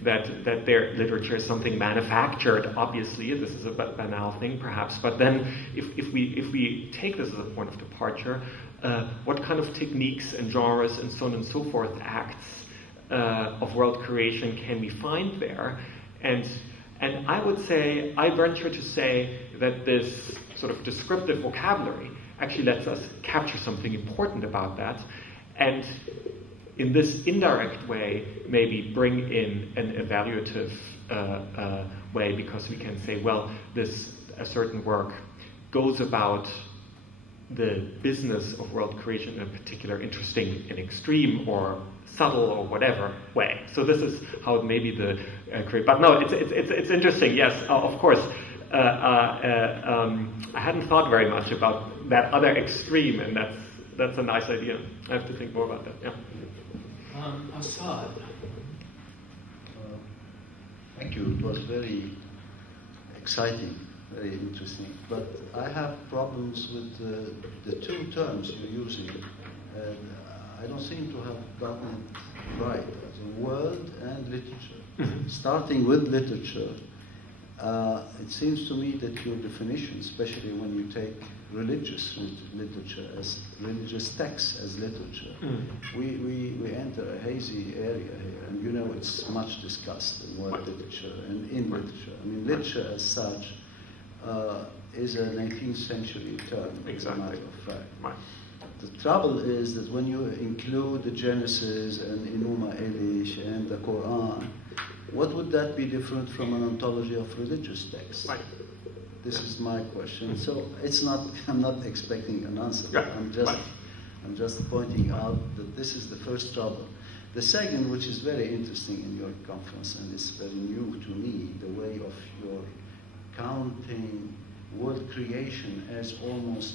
that their literature is something manufactured. Obviously, this is a banal thing, perhaps. But then, if we take this as a point of departure, what kind of techniques and genres and so on and so forth, acts of world creation can we find there? And I would say, I venture to say that this sort of descriptive vocabulary actually lets us capture something important about that, and in this indirect way, maybe bring in an evaluative way, because we can say, well, a certain work goes about the business of world creation in a particular interesting and extreme or subtle or whatever way. So this is how maybe the but no, it's interesting. Yes, of course. I hadn't thought very much about that other extreme, and that's a nice idea. I have to think more about that. Yeah. Alsaud. Thank you. It was very exciting, very interesting. But I have problems with the two terms you're using. I don't seem to have gotten it right. The word and literature. Mm-hmm. Starting with literature, it seems to me that your definition, especially when you take religious literature as religious texts as literature, we enter a hazy area here, and it's much discussed in word literature and in literature. I mean, literature as such is a 19th century term, as a matter of fact. Right. The trouble is that when you include the Genesis and Enuma Elish and the Quran, what would that be different from an ontology of religious texts? Right. This is my question. So I'm not expecting an answer. Yeah. I'm just pointing out that this is the first trouble. The second, which is very interesting in your conference, and it's very new to me, the way of your counting word creation as almost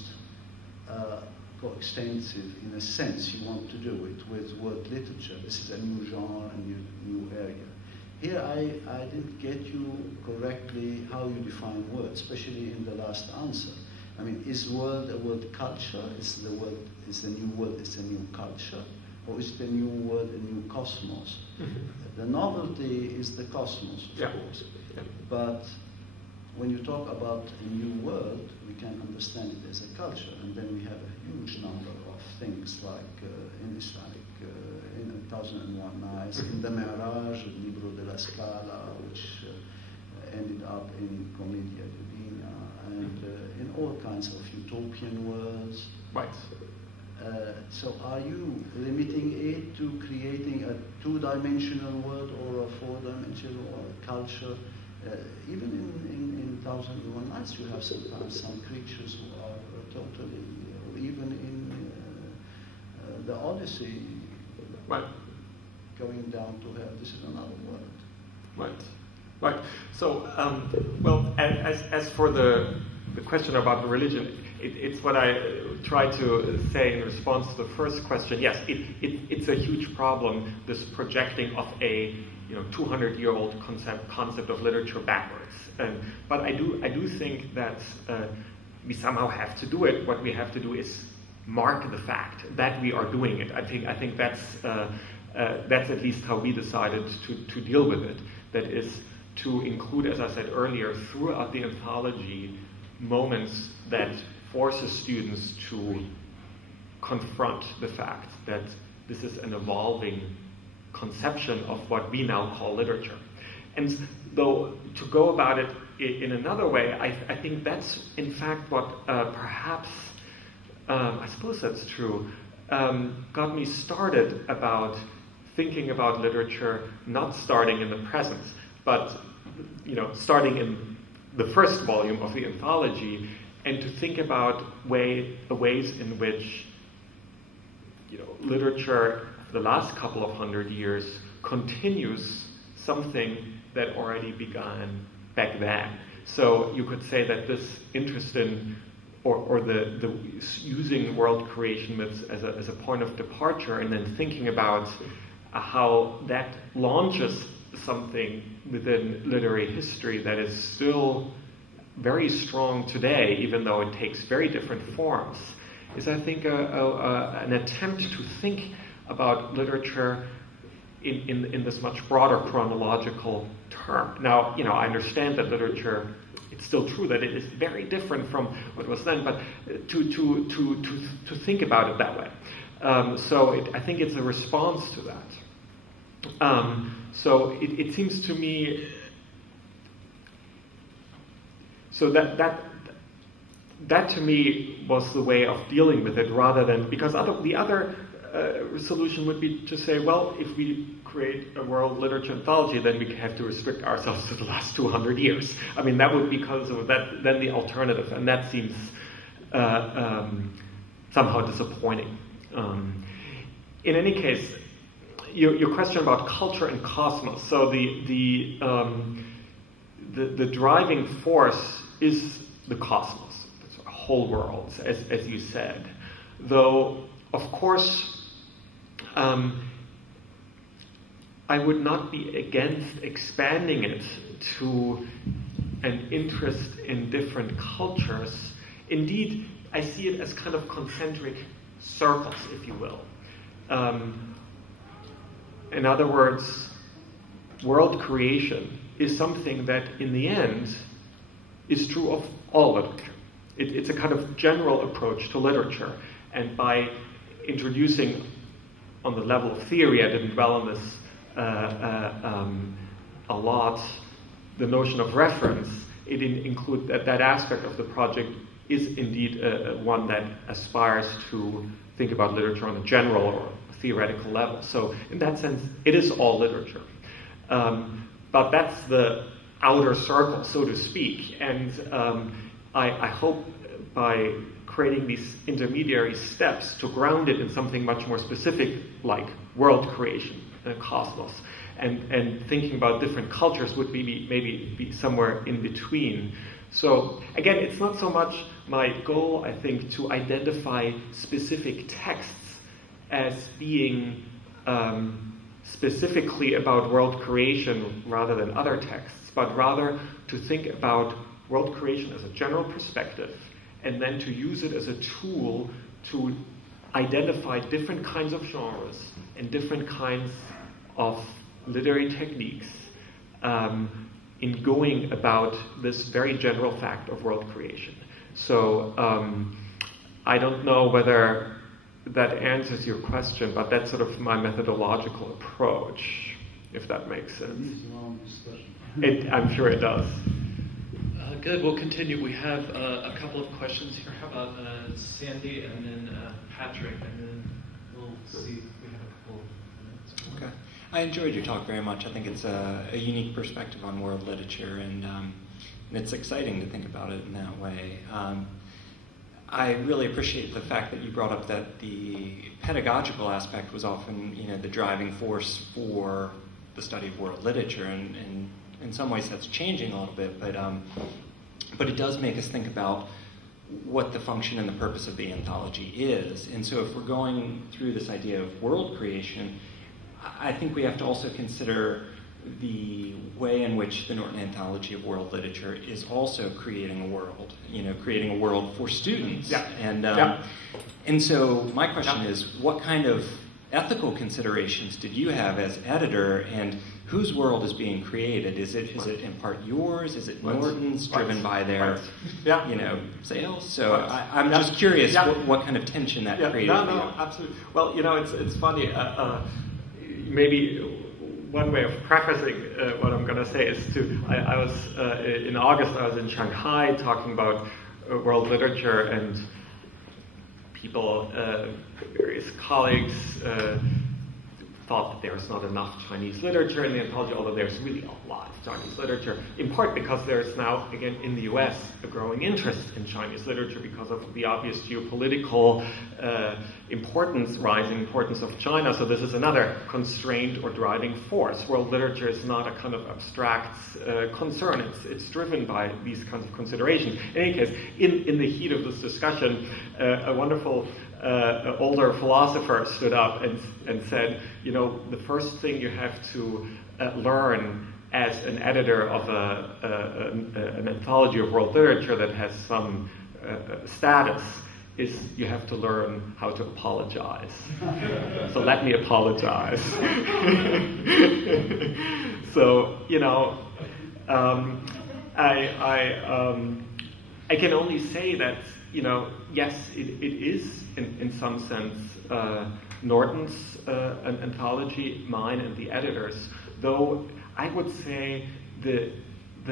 coextensive in a sense. You want to do it with word literature. This is a new genre, a new area. Here I didn't get you correctly how you define word, especially in the last answer. I mean, is word a word culture? Is the new word a new culture? Or is the new word a new cosmos? Mm-hmm. The novelty is the cosmos, of course. Yeah. But when you talk about a new world, we can understand it as a culture. And then we have a huge number of things like in Islamic, in 1001 Nights, in the Mi'raj, the Libro de la Scala, which ended up in Commedia Divina, and in all kinds of utopian worlds. Right. So are you limiting it to creating a two-dimensional world or a four-dimensional culture? Even in Thousand and One Nights, you have sometimes some creatures who are totally, or even in the Odyssey, right, going down to hell. This is another world. Right. Right. So, well, as for the question about religion, it's what I try to say in response to the first question. Yes, it's a huge problem, this projecting of a 200-year-old concept of literature backwards. But I do think that we somehow have to do it. What we have to do is mark the fact that we are doing it. I think that's at least how we decided to deal with it. That is to include, as I said earlier, throughout the anthology, moments that forces students to confront the fact that this is an evolving conception of what we now call literature. And though to go about it in another way, I think that's in fact what perhaps, I suppose that's true, got me started about thinking about literature, not starting in the present, but starting in the first volume of the anthology, and to think about ways in which literature the last couple of 100 years continues something that already began back then. So you could say that this interest in or the using world creation myths as a point of departure, and then thinking about how that launches something within literary history that is still very strong today, even though it takes very different forms, is, I think, an attempt to think about literature in this much broader chronological term. Now, I understand that literature, it's still true that it is very different from what was then, but to think about it that way. I think it's a response to that. So it seems to me, so that to me was the way of dealing with it, rather than, because the other solution would be to say, well, if we create a world literature anthology, then we have to restrict ourselves to the last 200 years. I mean, that would be because of that, then the alternative, and that seems somehow disappointing. In any case, your question about culture and cosmos. So the driving force is the cosmos, it's a whole world, as you said. Though, of course, I would not be against expanding it to an interest in different cultures. Indeed, I see it as kind of concentric circles, if you will. In other words, world creation is something that, in the end, is true of all literature. It's a kind of general approach to literature. And by introducing, on the level of theory, I didn't dwell on this a lot, the notion of reference, it includes that aspect of the project is indeed one that aspires to think about literature on a general or theoretical level. So in that sense, it is all literature. But that's the outer circle, so to speak. And I hope by creating these intermediary steps to ground it in something much more specific, like world creation and cosmos, and thinking about different cultures would maybe be somewhere in between. So again, it's not so much my goal, I think, to identify specific texts as being specifically about world creation rather than other texts, but rather to think about world creation as a general perspective, and then to use it as a tool to identify different kinds of genres and different kinds of literary techniques in going about this very general fact of world creation. So I don't know whether that answers your question, but that's sort of my methodological approach, if that makes sense. I'm sure it does. Good. We'll continue. We have a couple of questions here. How about Sandy and then Patrick, and then we'll see if we have a couple of minutes. Okay. I enjoyed your talk very much. I think it's a unique perspective on world literature, and it's exciting to think about it in that way. I really appreciate the fact that you brought up that the pedagogical aspect was often, the driving force for the study of world literature, and in some ways that's changing a little bit, but it does make us think about what the function and the purpose of the anthology is. And so if we're going through this idea of world creation, I think we have to also consider the way in which the Norton Anthology of World Literature is also creating a world, creating a world for students. Yeah. And so my question is, what kind of ethical considerations did you have as editor, and whose world is being created? Is it in part yours? Is it Norton's, driven by their sales? So I'm just curious what kind of tension that created. No, absolutely. Well, it's funny. Maybe one way of prefacing what I'm going to say is I was in August. I was in Shanghai talking about world literature, and people, various colleagues, thought that there's not enough Chinese literature in the anthology, although there's really a lot of Chinese literature, in part because there's now, again, in the US, a growing interest in Chinese literature because of the obvious geopolitical rising importance of China. So this is another constraint or driving force. World literature is not a kind of abstract concern. It's driven by these kinds of considerations. In any case, in the heat of this discussion, a wonderful older philosopher stood up and said, the first thing you have to learn as an editor of an anthology of world literature that has some status is you have to learn how to apologize. So let me apologize. So, I can only say that, yes, it is in some sense Norton's an anthology, mine and the editor's, though I would say the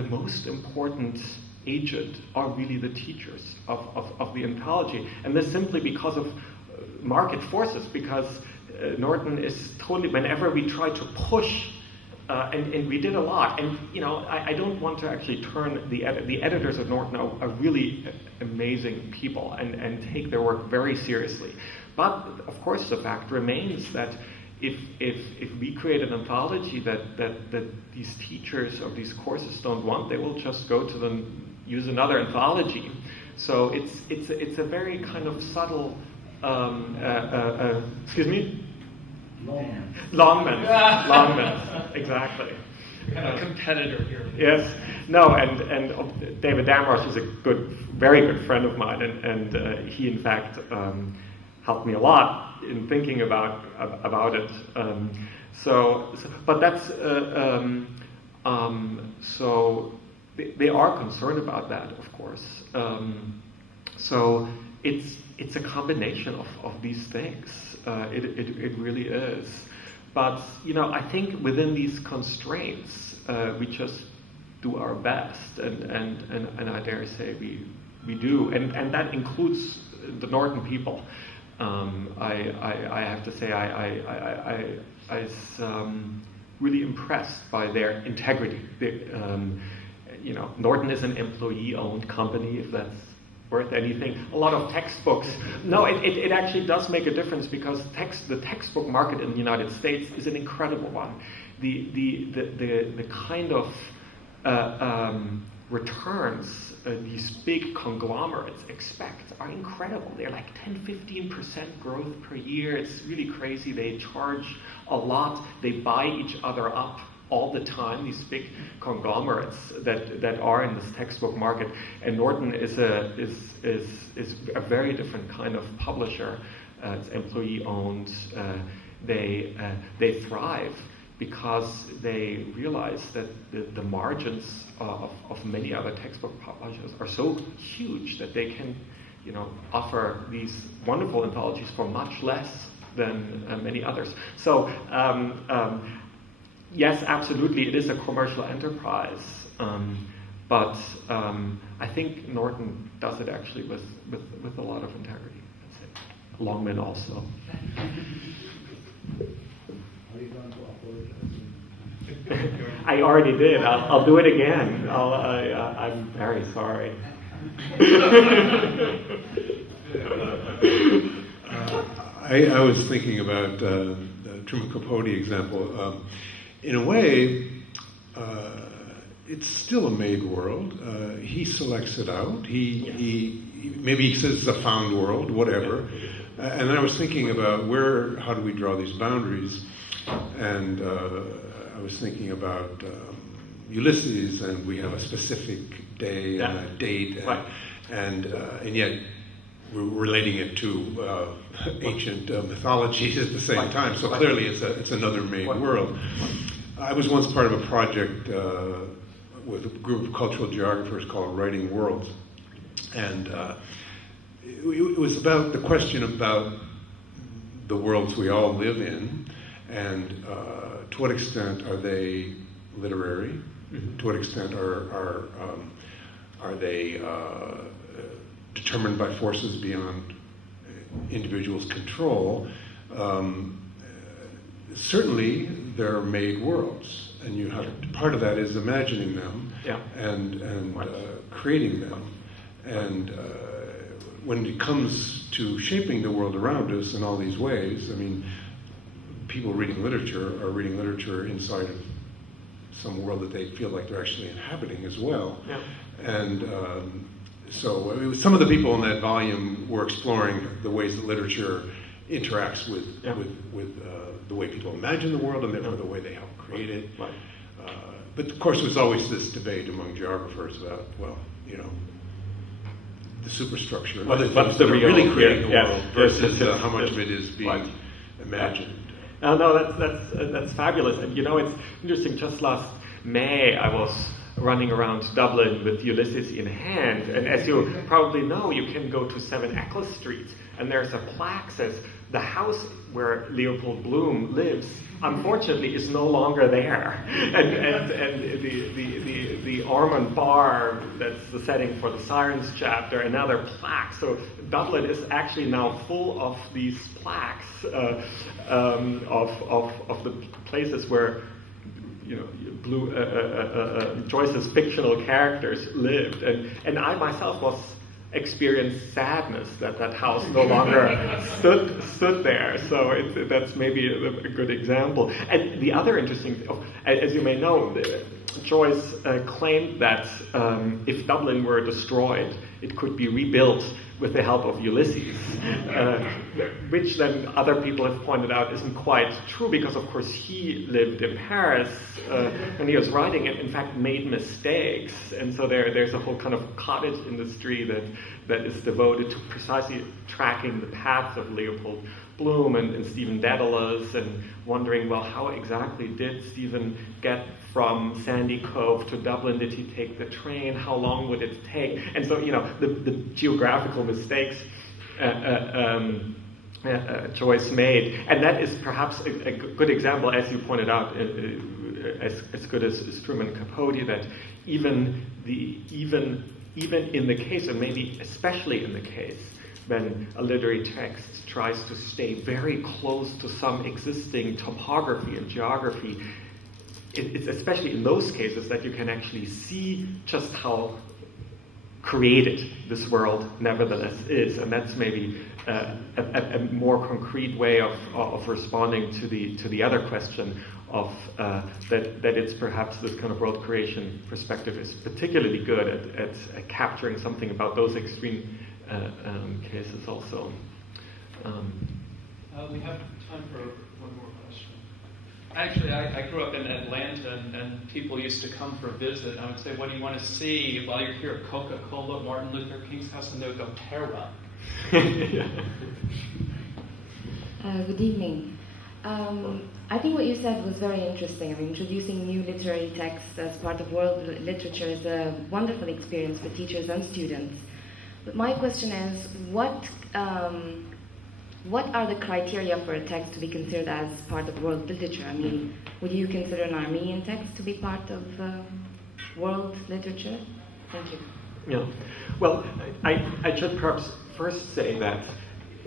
most important agent are really the teachers of the anthology, and this simply because of market forces, because Norton is totally, whenever we try to push, and we did a lot, and I don't want to actually turn the editors of Norton are really amazing people and take their work very seriously. But of course, the fact remains that if we create an anthology that these teachers of these courses don't want, they will just go to them, use another anthology. So it's a very kind of subtle. Excuse me. Longman, exactly. Kind of competitor here. Yes, no, and David Damrosch is a very good friend of mine, and he in fact helped me a lot in thinking about it. But that's so they are concerned about that, of course. So it's a combination of these things. It really is. But I think within these constraints, we just do our best, and I dare say we do, and that includes the Norton people. I have to say I was really impressed by their integrity. Norton is an employee-owned company, if that's worth anything. A lot of textbooks. No, it actually does make a difference, because the textbook market in the United States is an incredible one. The kind of returns these big conglomerates expect are incredible. They're like 10-15% growth per year. It's really crazy. They charge a lot. They buy each other up all the time, these big conglomerates that are in this textbook market. And Norton is a very different kind of publisher. It's employee owned. They thrive because they realize that the margins of many other textbook publishers are so huge that they can, offer these wonderful anthologies for much less than many others. So, yes, absolutely, it is a commercial enterprise. but I think Norton does it actually with a lot of integrity. That's it. Longman also. Are you going to apologize? I already did. I'll do it again. I'm very sorry. I was thinking about the Truman Capote example. In a way, it's still a made world. He selects it out. He maybe he says it's a found world, whatever. And I was thinking about how do we draw these boundaries? And I was thinking about Ulysses, and we have a specific day and a date, and yet we're relating it to ancient mythologies at the same time. So clearly, it's another made world. I was once part of a project with a group of cultural geographers called Writing Worlds, and it was about the question about the worlds we all live in, and to what extent are they literary? Mm-hmm. To what extent are they determined by forces beyond individuals' control? Certainly, they're made worlds, and you have part of that is imagining them and creating them. And when it comes to shaping the world around us in all these ways, I mean, people reading literature are reading literature inside of some world that they feel like they're actually inhabiting as well. Yeah. And so some of the people in that volume were exploring the ways that literature interacts with the way people imagine the world, and therefore the way they help create it. Right. But of course, there's always this debate among geographers about, the superstructure, what's the real really creating the world versus how much of it is being imagined. No, that's fabulous. And it's interesting. Just last May, I was running around Dublin with Ulysses in hand, and as you probably know, you can go to 7 Eccles Street, and there's a plaque that says the house where Leopold Bloom lives, unfortunately, is no longer there, and the Ormond Bar, that's the setting for the Sirens chapter, another plaque. So Dublin is actually now full of these plaques of the places where Joyce's fictional characters lived, and I myself was experienced sadness that house no longer stood there. So that's maybe a good example. And the other interesting, as you may know, Joyce claimed that if Dublin were destroyed, it could be rebuilt with the help of Ulysses, which then other people have pointed out isn't quite true, because of course he lived in Paris when he was writing and in fact made mistakes, and so there's a whole kind of cottage industry that is devoted to precisely tracking the path of Leopold Bloom and Stephen Dedalus, and wondering, well, how exactly did Stephen get from Sandy Cove to Dublin? Did he take the train? How long would it take? And so, the geographical mistakes Joyce made. And that is perhaps a good example, as you pointed out, as good as Truman Capote, that even in the case, and maybe especially in the case, when a literary text tries to stay very close to some existing topography and geography, it's especially in those cases that you can actually see just how created this world nevertheless is, and that's maybe a more concrete way of responding to the other question of that it's perhaps this kind of world creation perspective is particularly good at capturing something about those extreme cases also. We have time for one more question. Actually, I grew up in Atlanta, and people used to come for a visit, and I would say, what do you want to see? While you're here, Coca-Cola, Martin Luther King's house, and they would go, Terra. Good evening. I think what you said was very interesting. I mean, introducing new literary texts as part of world literature is a wonderful experience for teachers and students. But my question is, what are the criteria for a text to be considered as part of world literature? I mean, would you consider an Armenian text to be part of world literature? Thank you. Yeah. Well, I should perhaps first say that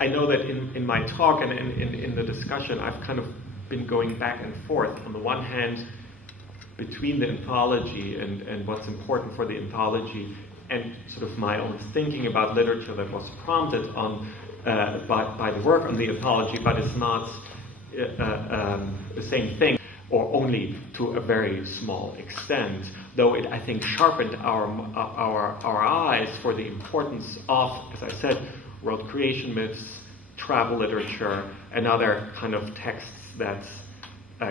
I know that in my talk and in the discussion, I've kind of been going back and forth. On the one hand, between the anthology and what's important for the anthology, and sort of my own thinking about literature that was prompted on by the work on the anthology, but it's not the same thing, or only to a very small extent. Though it, I think, sharpened our eyes for the importance of, as I said, world creation myths, travel literature, and other kind of texts that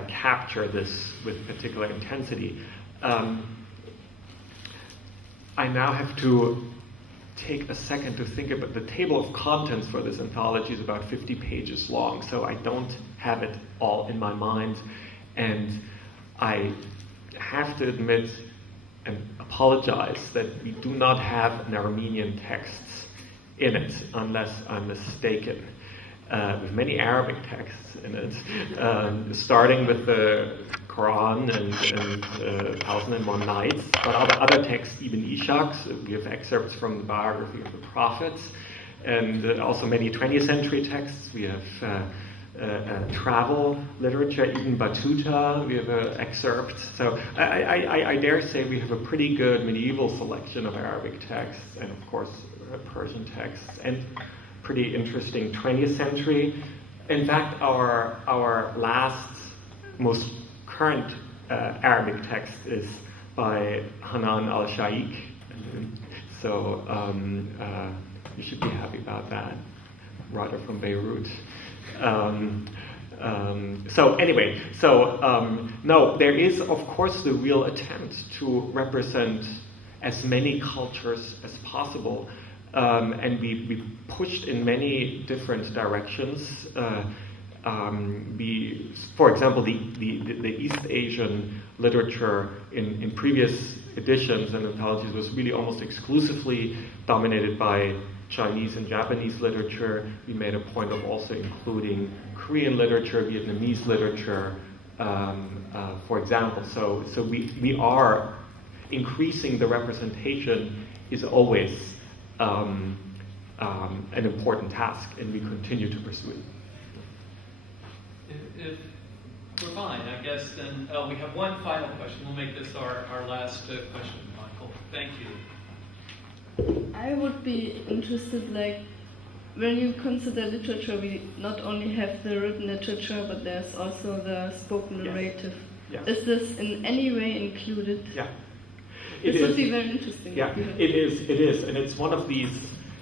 capture this with particular intensity. I now have to take a second to think about the table of contents for this anthology is about 50 pages long, so I don't have it all in my mind, and I have to admit and apologize that we do not have an Armenian texts in it, unless I'm mistaken. With many Arabic texts in it, starting with the Quran and 1001 Nights, but other texts, even Ishaq's. We have excerpts from the biography of the prophets, and also many 20th century texts. We have travel literature, even Batuta, we have excerpts. So I dare say we have a pretty good medieval selection of Arabic texts, and of course Persian texts, and pretty interesting 20th century. In fact, our last, most current Arabic text is by Hanan al-Shaikh. So you should be happy about that, rather from Beirut. So anyway, no, there is of course the real attempt to represent as many cultures as possible. And we pushed in many different directions. For example, the East Asian literature in previous editions and anthologies was really almost exclusively dominated by Chinese and Japanese literature. We made a point of also including Korean literature, Vietnamese literature, for example. So we are increasing the representation is always an important task, and we continue to pursue it. If we're fine, I guess then we have one final question. We'll make this our last question, Michael. Thank you. I would be interested, like, when you consider literature, we not only have the written literature, but there's also the spoken narrative. Yes. Is this in any way included? Yeah. This would be very interesting. Yeah, it is, and it's one of these.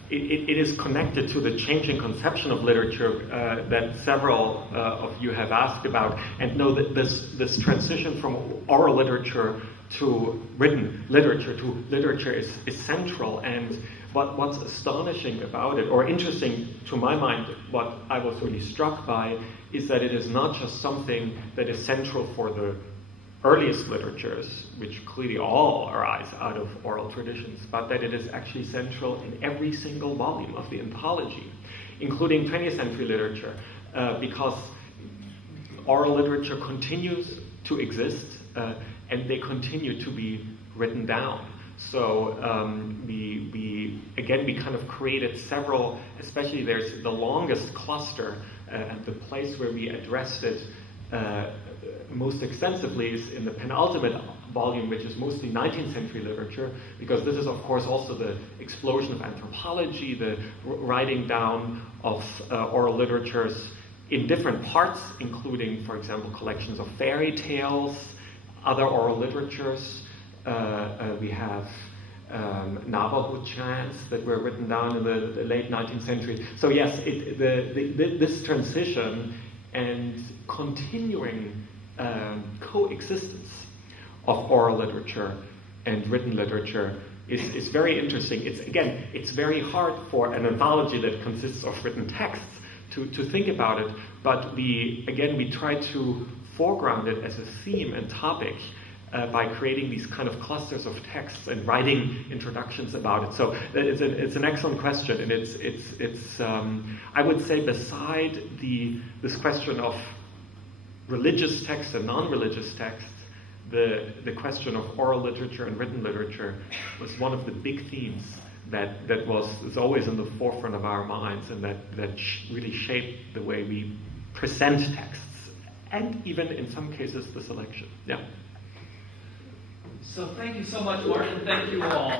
It is connected to the changing conception of literature that several of you have asked about, and know that this transition from oral literature to written literature to literature is central. And what's astonishing about it, or interesting to my mind, what I was really struck by, is that it is not just something that is central for the earliest literatures, which clearly all arise out of oral traditions, but that it is actually central in every single volume of the anthology, including 20th century literature, because oral literature continues to exist, and they continue to be written down. So we kind of created several, especially there's the longest cluster, and the place where we addressed it most extensively is in the penultimate volume, which is mostly 19th century literature, because this is of course also the explosion of anthropology, the writing down of oral literatures in different parts, including, for example, collections of fairy tales, other oral literatures. We have Navajo chants that were written down in the late 19th century. So yes, this transition and continuing coexistence of oral literature and written literature is very interesting. It's very hard for an anthology that consists of written texts to think about it, but we try to foreground it as a theme and topic by creating these kind of clusters of texts and writing introductions about it. So it's an excellent question, and it's I would say beside this question of religious texts and non-religious texts, the question of oral literature and written literature was one of the big themes that is always in the forefront of our minds, and that really shaped the way we present texts, and even in some cases the selection. Yeah. So thank you so much, Martin. Thank you all.